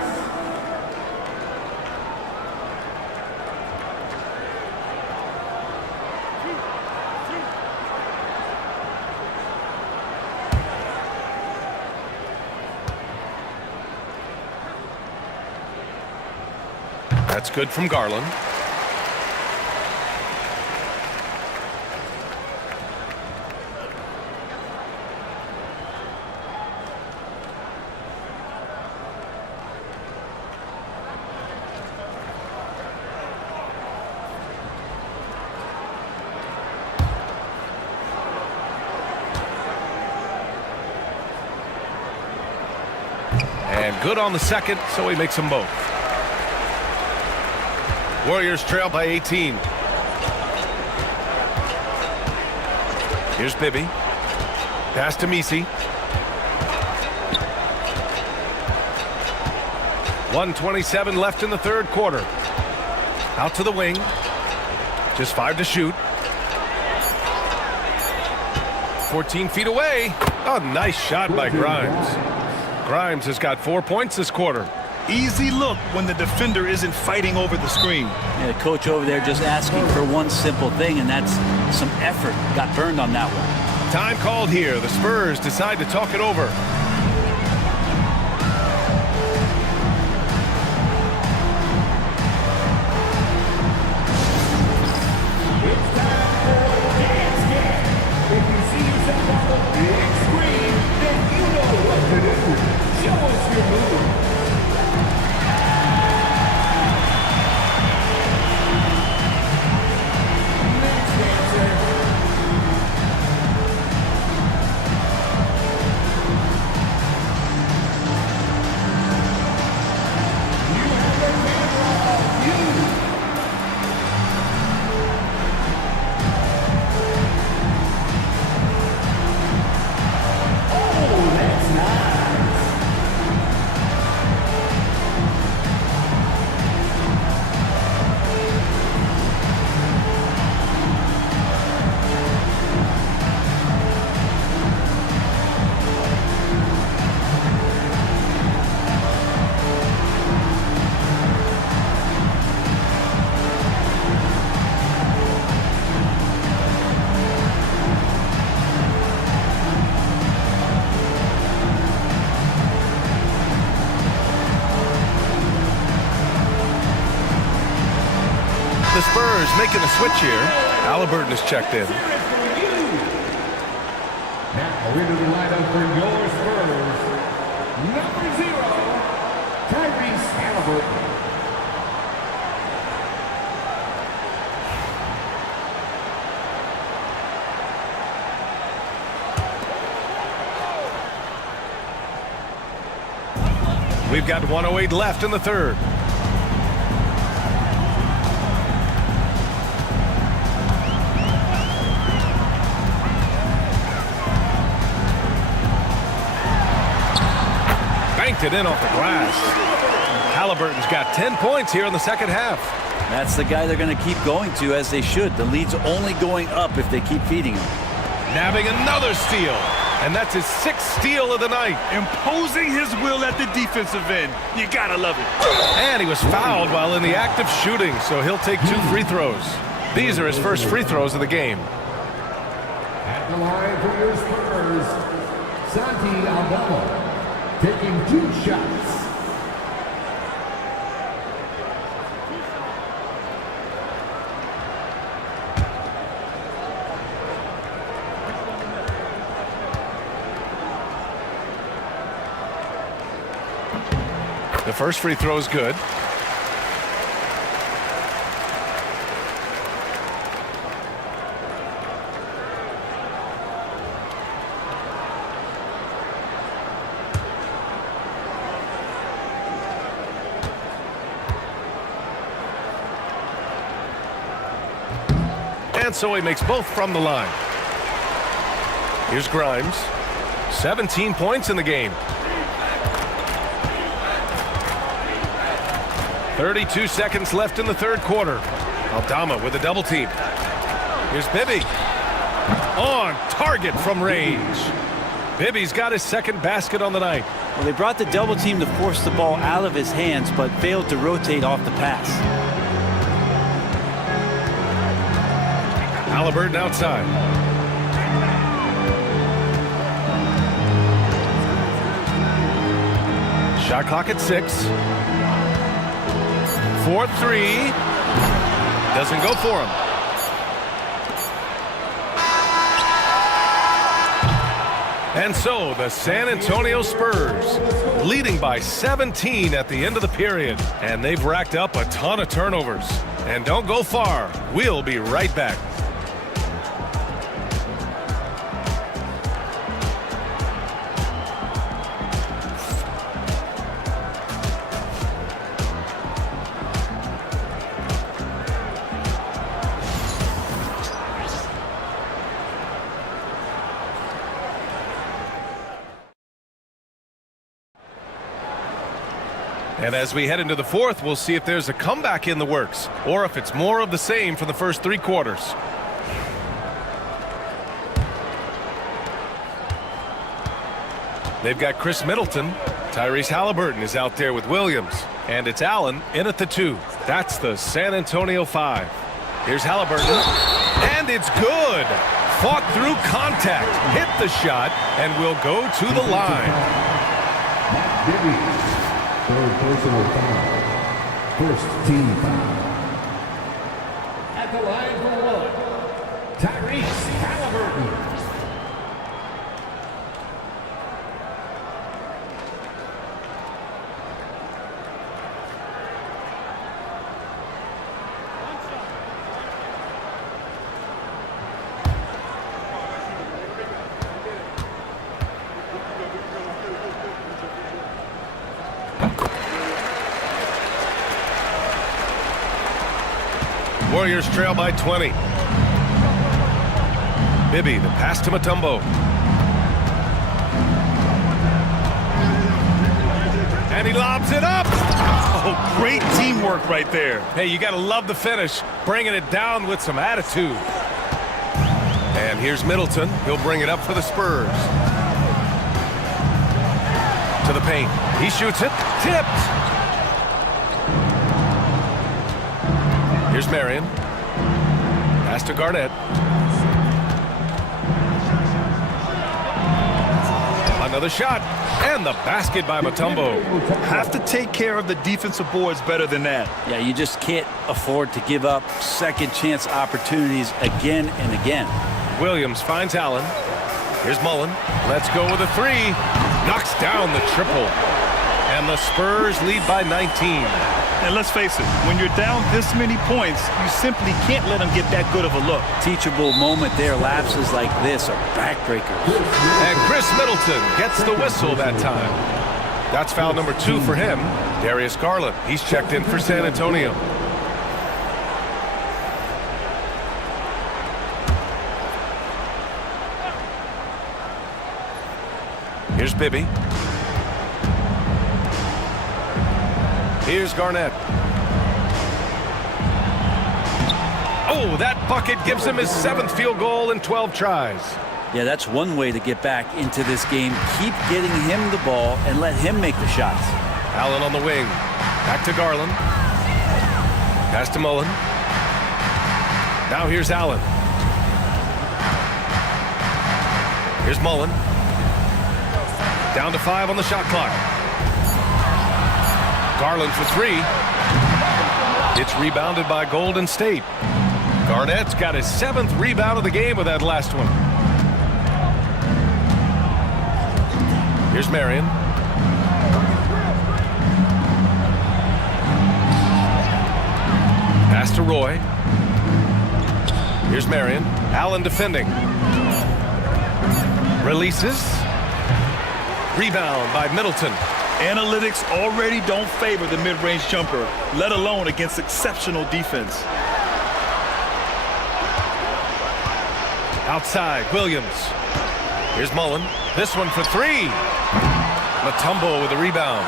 That's good from Garland. And good on the second, so he makes them both. Warriors trail by 18. Here's Bibby. Pass to Misi. 1:27 left in the third quarter. Out to the wing. Just 5 to shoot. 14 feet away. Oh, nice shot by Grimes. Grimes has got 4 points this quarter. Easy look when the defender isn't fighting over the screen. Yeah, the coach over there just asking for one simple thing, and that's some effort. Got burned on that one. Time called here. The Spurs decide to talk it over. It's time for Dance Game. If you see yourself on the big screen, then you know what to do. Show us your move. Next dancer. You have the camera on you. Oh, that's nice. The Spurs making a switch here. Halliburton is checked in. Now into the lineup for your Spurs. Number 0, Tyrese Halliburton. We've got 1:08 left in the third. Banked it in off the glass. Halliburton's got 10 points here in the second half. That's the guy they're going to keep going to, as they should. The lead's only going up if they keep feeding him. Nabbing another steal. And that's his 6th steal of the night. Imposing his will at the defensive end. You gotta love it. And he was fouled while in the act of shooting, so he'll take 2 free throws. These are his first free throws of the game. At the line for your Spurs, Santi Aldama taking 2 shots. The first free throw is good. And so he makes both from the line. Here's Grimes. 17 points in the game. 32 seconds left in the third quarter. Aldama with a double team. Here's Bibby. On target from range. Bibby's got his second basket on the night. Well, they brought the double team to force the ball out of his hands, but failed to rotate off the pass. Halliburton outside. Shot clock at 6. 4-3. Doesn't go for him. And so the San Antonio Spurs leading by 17 at the end of the period. And they've racked up a ton of turnovers. And don't go far. We'll be right back. And as we head into the fourth, we'll see if there's a comeback in the works or if it's more of the same for the first 3 quarters. They've got Chris Middleton. Tyrese Halliburton is out there with Williams. And it's Allen in at the 2. That's the San Antonio 5. Here's Halliburton. And it's good. Fought through contact. Hit the shot and will go to the line. Third personal foul. First team foul. At the line for 1, Tyrese Halliburton. Warriors trail by 20. Bibby, the pass to Mutombo. And he lobs it up. Oh, great teamwork right there. Hey, you got to love the finish. Bringing it down with some attitude. And here's Middleton. He'll bring it up for the Spurs. To the paint. He shoots it. Tipped. Here's Marion. Pass to Garnett. Another shot. And the basket by Mutombo. Have to take care of the defensive boards better than that. Yeah, you just can't afford to give up second chance opportunities again and again. Williams finds Allen. Here's Mullen. Let's go with a 3. Knocks down the triple. And the Spurs lead by 19. And let's face it, when you're down this many points, you simply can't let them get that good of a look. Teachable moment there. Lapses like this are backbreakers. And Chris Middleton gets the whistle that time. That's foul number 2 for him. Darius Garland, he's checked in for San Antonio. Here's Bibby. Here's Garnett. Oh, that bucket gives him his 7th field goal in 12 tries. Yeah, that's one way to get back into this game. Keep getting him the ball and let him make the shots. Allen on the wing. Back to Garland. Pass to Mullen. Now here's Allen. Here's Mullen. Down to 5 on the shot clock. Garland for 3. It's rebounded by Golden State. Garnett's got his 7th rebound of the game with that last one. Here's Marion. Pass to Roy. Here's Marion. Allen defending. Releases. Rebound by Middleton. Analytics already don't favor the mid-range jumper, let alone against exceptional defense. Outside, Williams. Here's Mullen. This one for three. Mutombo with the rebound.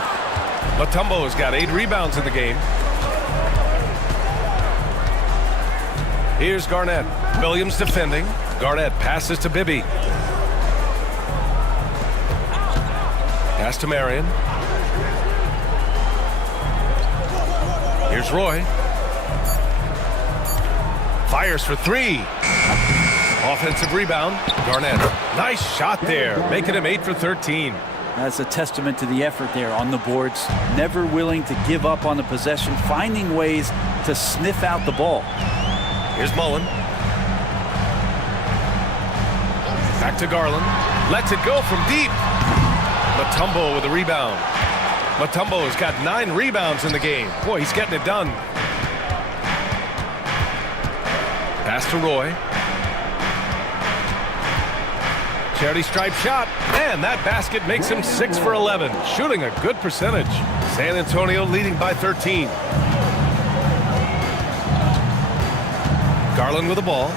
Mutombo has got 8 rebounds in the game. Here's Garnett. Williams defending. Garnett passes to Bibby. Pass to Marion. Here's Roy. Fires for three. Offensive rebound. Garnett. Nice shot there, making him 8 for 13. That's a testament to the effort there on the boards. Never willing to give up on the possession, finding ways to sniff out the ball. Here's Mullen. Back to Garland. Lets it go from deep. Mutombo with a rebound. Mutombo has got 9 rebounds in the game. Boy, he's getting it done. Pass to Roy. Charity stripe shot, and that basket makes him 6 for 11, shooting a good percentage. San Antonio leading by 13. Garland with the ball.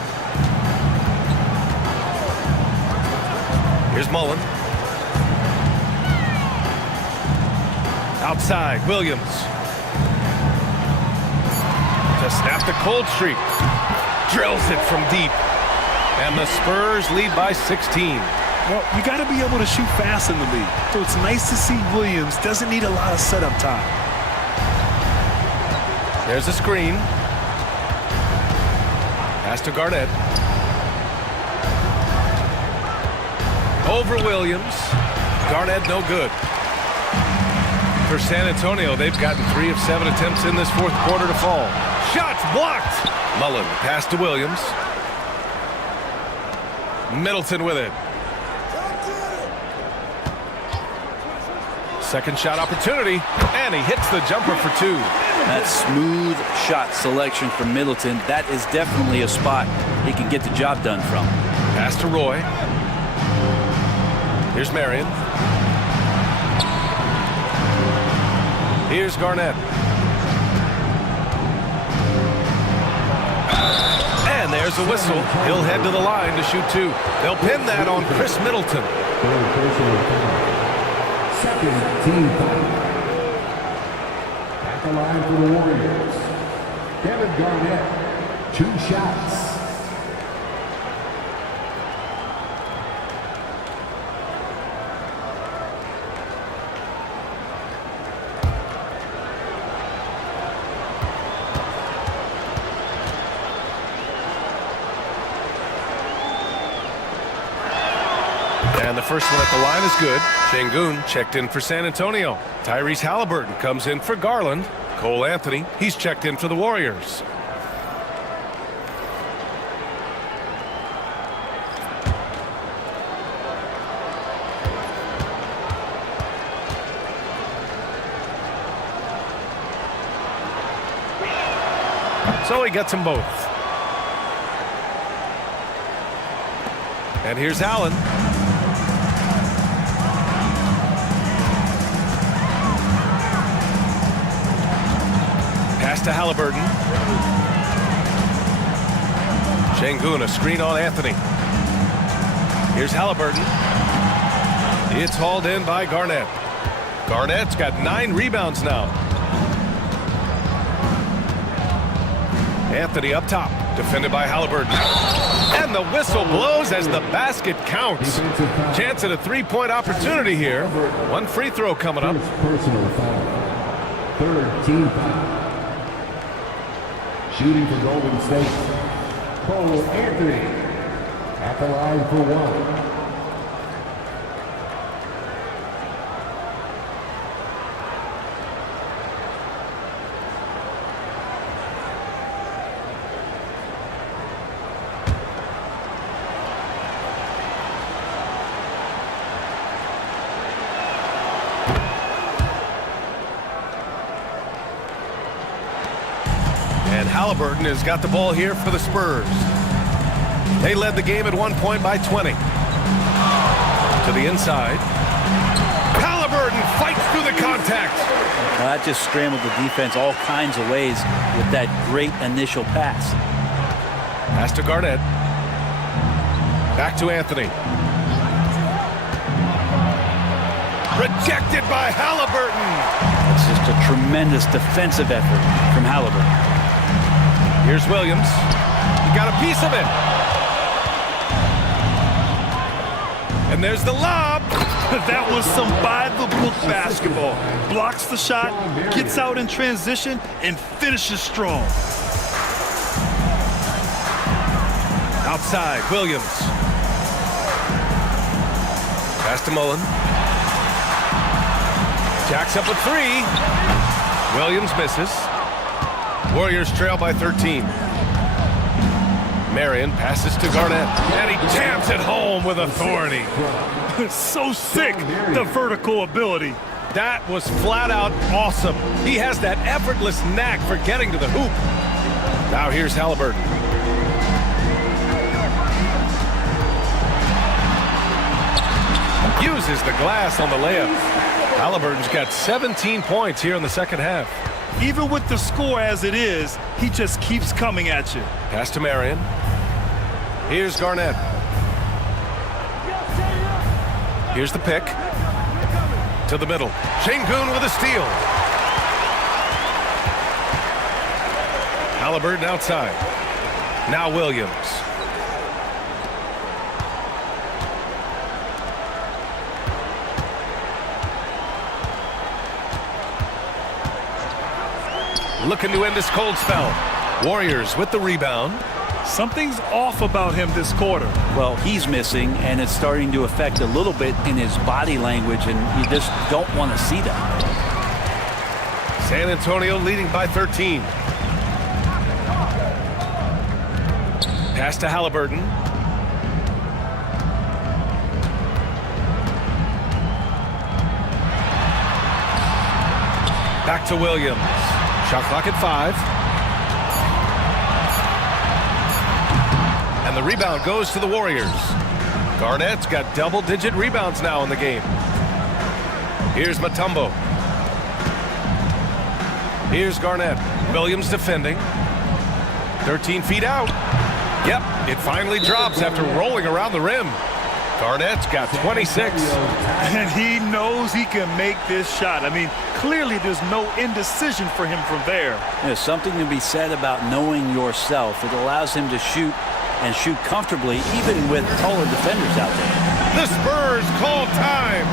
Here's Mullen. Outside, Williams. To snap the cold streak. Drills it from deep. And the Spurs lead by 16. Well, you got to be able to shoot fast in the league. So it's nice to see Williams doesn't need a lot of setup time. There's a screen. Pass to Garnett. Over Williams. Garnett no good. For San Antonio, they've gotten 3 of 7 attempts in this fourth quarter to fall. Shots blocked. Mullen pass to Williams. Middleton with it. Second shot opportunity, and he hits the jumper for 2. That smooth shot selection from Middleton, that is definitely a spot he can get the job done from. Pass to Roy. Here's Marion. Here's Garnett. And there's a whistle. He'll head to the line to shoot 2. They'll pin that on Chris Middleton. Second team foul. At the line for the Warriors, Kevin Garnett, 2 shots. And the first one at the line is good. Şengün checked in for San Antonio. Tyrese Halliburton comes in for Garland. Cole Anthony, he's checked in for the Warriors. So he gets them both. And here's Allen. Pass to Halliburton. Şengün, a screen on Anthony. Here's Halliburton. It's hauled in by Garnett. Garnett's got 9 rebounds now. Anthony up top, defended by Halliburton. And the whistle blows as the basket counts. Chance at a 3-point opportunity here. 1 free throw coming up. Personal foul. Third team foul. Shooting for Golden State, Cole Anthony at the line for 1. Halliburton has got the ball here for the Spurs. They led the game at one point by 20. To the inside. Halliburton fights through the contact. Well, that just scrambled the defense all kinds of ways with that great initial pass. Pass to Garnett. Back to Anthony. Rejected by Halliburton. It's just a tremendous defensive effort from Halliburton. Here's Williams. He got a piece of it. And there's the lob. That was some by-the-book basketball. Blocks the shot, gets out in transition, and finishes strong. Outside, Williams. Pass to Mullen. Jacks up a three. Williams misses. Warriors trail by 13. Marion passes to Garnett, and he jams it home with authority. So sick, the vertical ability. That was flat out awesome. He has that effortless knack for getting to the hoop. Now here's Halliburton. Uses the glass on the layup. Halliburton's got 17 points here in the second half. Even with the score as it is, he just keeps coming at you. Pass to Marion. Here's Garnett. Here's the pick. To the middle. Şengün with a steal. Halliburton outside. Now Williams. Looking to end this cold spell. Warriors with the rebound. Something's off about him this quarter. Well, he's missing, and it's starting to affect a little bit in his body language, and you just don't want to see that. San Antonio leading by 13. Pass to Halliburton. Back to Williams. Shot clock at 5. And the rebound goes to the Warriors. Garnett's got double-digit rebounds now in the game. Here's Mutombo. Here's Garnett. Williams defending. 13 feet out. Yep, it finally drops after rolling around the rim. Garnett's got 26. And he knows he can make this shot. I mean, clearly there's no indecision for him from there. There's something to be said about knowing yourself. It allows him to shoot and shoot comfortably, even with taller defenders out there. The Spurs call time.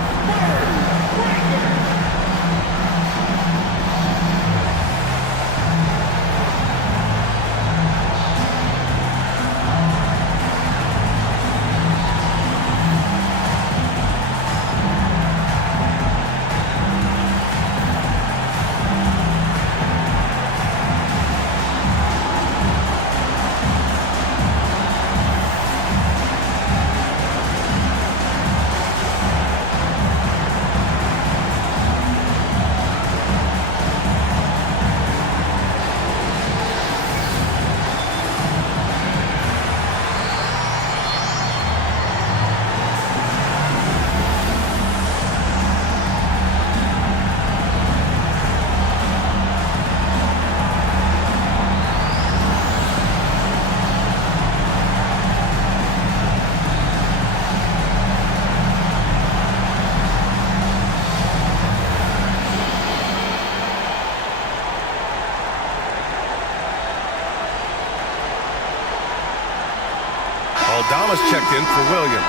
Aldama's checked in for Williams.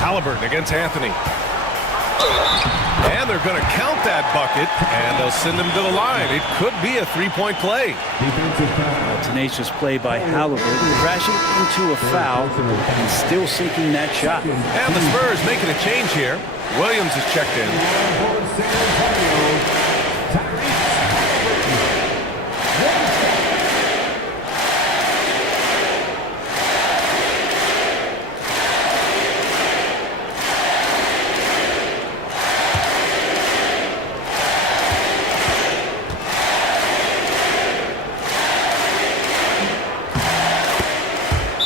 Halliburton against Anthony. And they're going to count that bucket, and they'll send him to the line. It could be a three-point play. Tenacious play by Halliburton, crashing into a foul and still sinking that shot. And the Spurs making a change here. Williams is checked in.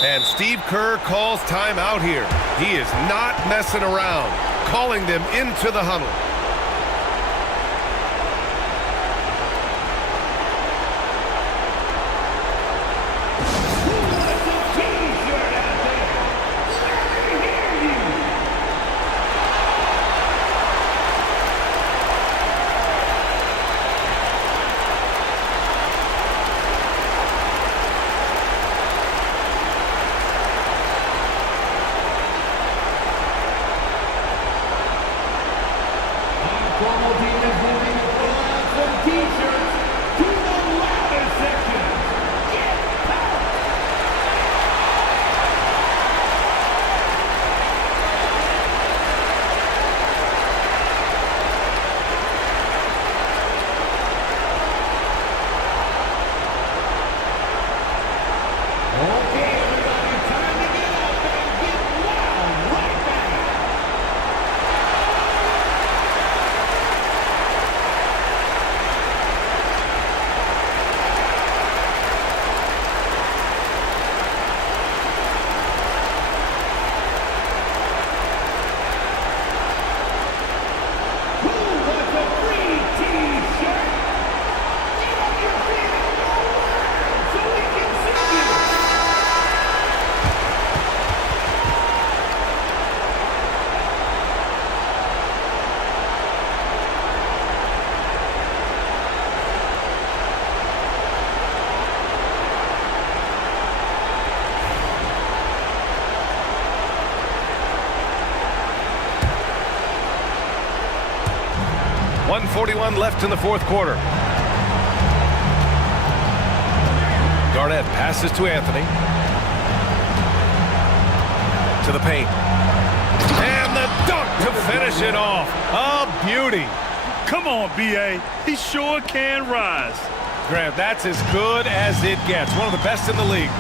And Steve Kerr calls timeout here. He is not messing around, calling them into the huddle. .141 left in the fourth quarter. Garnett passes to Anthony. To the paint. And the dunk to finish it off. A beauty. Come on, B.A. He sure can rise. Grant, that's as good as it gets. One of the best in the league.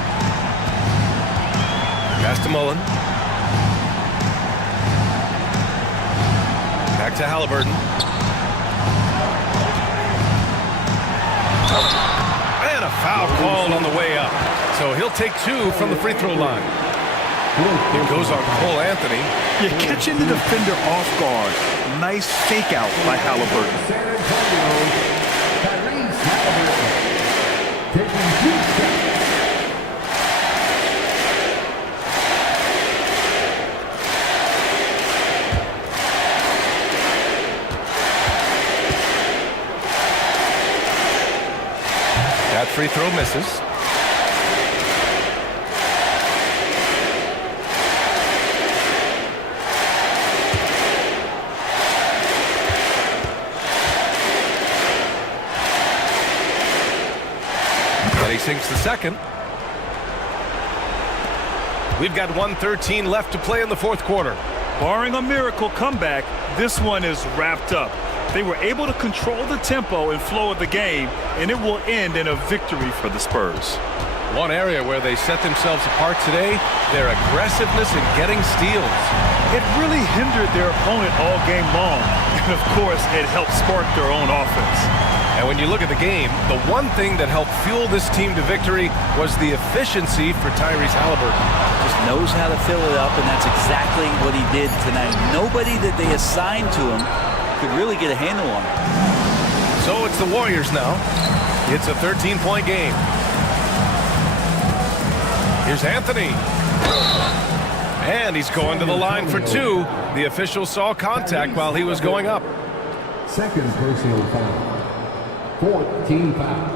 Pass to Mullen. Back to Halliburton. And a foul called on the way up. So he'll take two from the free throw line. It goes on Cole Anthony. You're catching the defender off guard. Nice fake out by Halliburton. That free throw misses. And he sinks the second. We've got 1:13 left to play in the fourth quarter. Barring a miracle comeback, this one is wrapped up. They were able to control the tempo and flow of the game, and it will end in a victory for the Spurs. One area where they set themselves apart today, their aggressiveness in getting steals. It really hindered their opponent all game long, and of course, it helped spark their own offense. And when you look at the game, the one thing that helped fuel this team to victory was the efficiency for Tyrese Halliburton. Just knows how to fill it up, and that's exactly what he did tonight. Nobody that they assigned to him could really get a handle on it. So it's the Warriors now. It's a 13-point game. Here's Anthony. And he's going to the line for two. The official saw contact while he was going up. Second personal foul. 14 foul.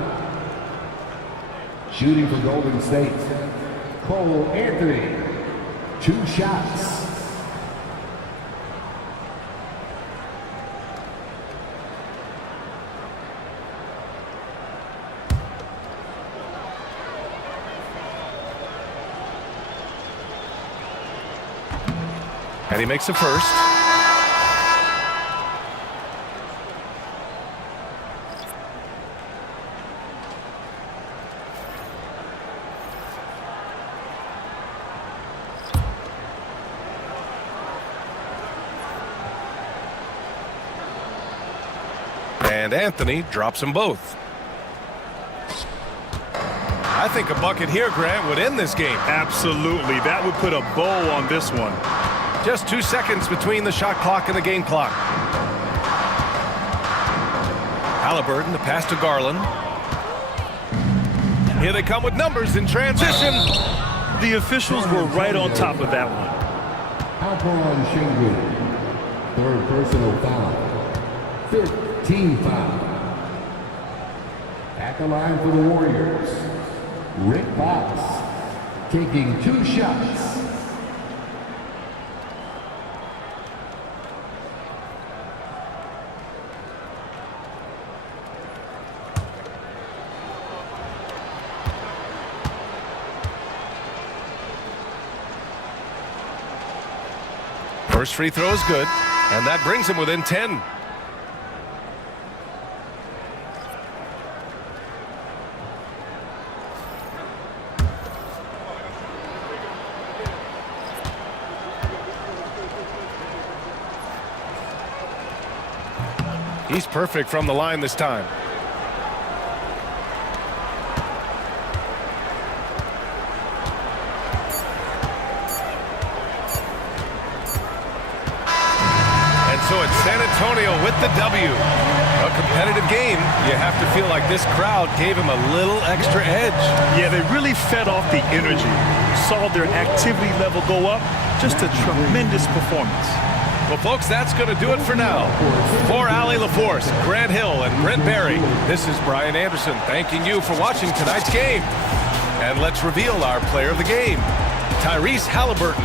Shooting for Golden State. Cole Anthony. 2 shots. And he makes a first. And Anthony drops them both. I think a bucket here, Grant, would end this game. Absolutely. That would put a bow on this one. Just 2 seconds between the shot clock and the game clock. Halliburton, the pass to Garland. Here they come with numbers in transition. The officials were right on top of that one. Alperon Şengün, third personal foul. 15 foul. At the line for the Warriors, Rick Fox taking 2 shots. First free throw is good, and that brings him within 10. He's perfect from the line this time. And so it's San Antonio with the W. A competitive game. You have to feel like this crowd gave him a little extra edge. Yeah, they really fed off the energy. You saw their activity level go up. Just a tremendous performance. Well, folks, that's going to do it for now. For Allie LaForce, Grant Hill, and Brent Barry, this is Brian Anderson thanking you for watching tonight's game. And let's reveal our player of the game. Tyrese Halliburton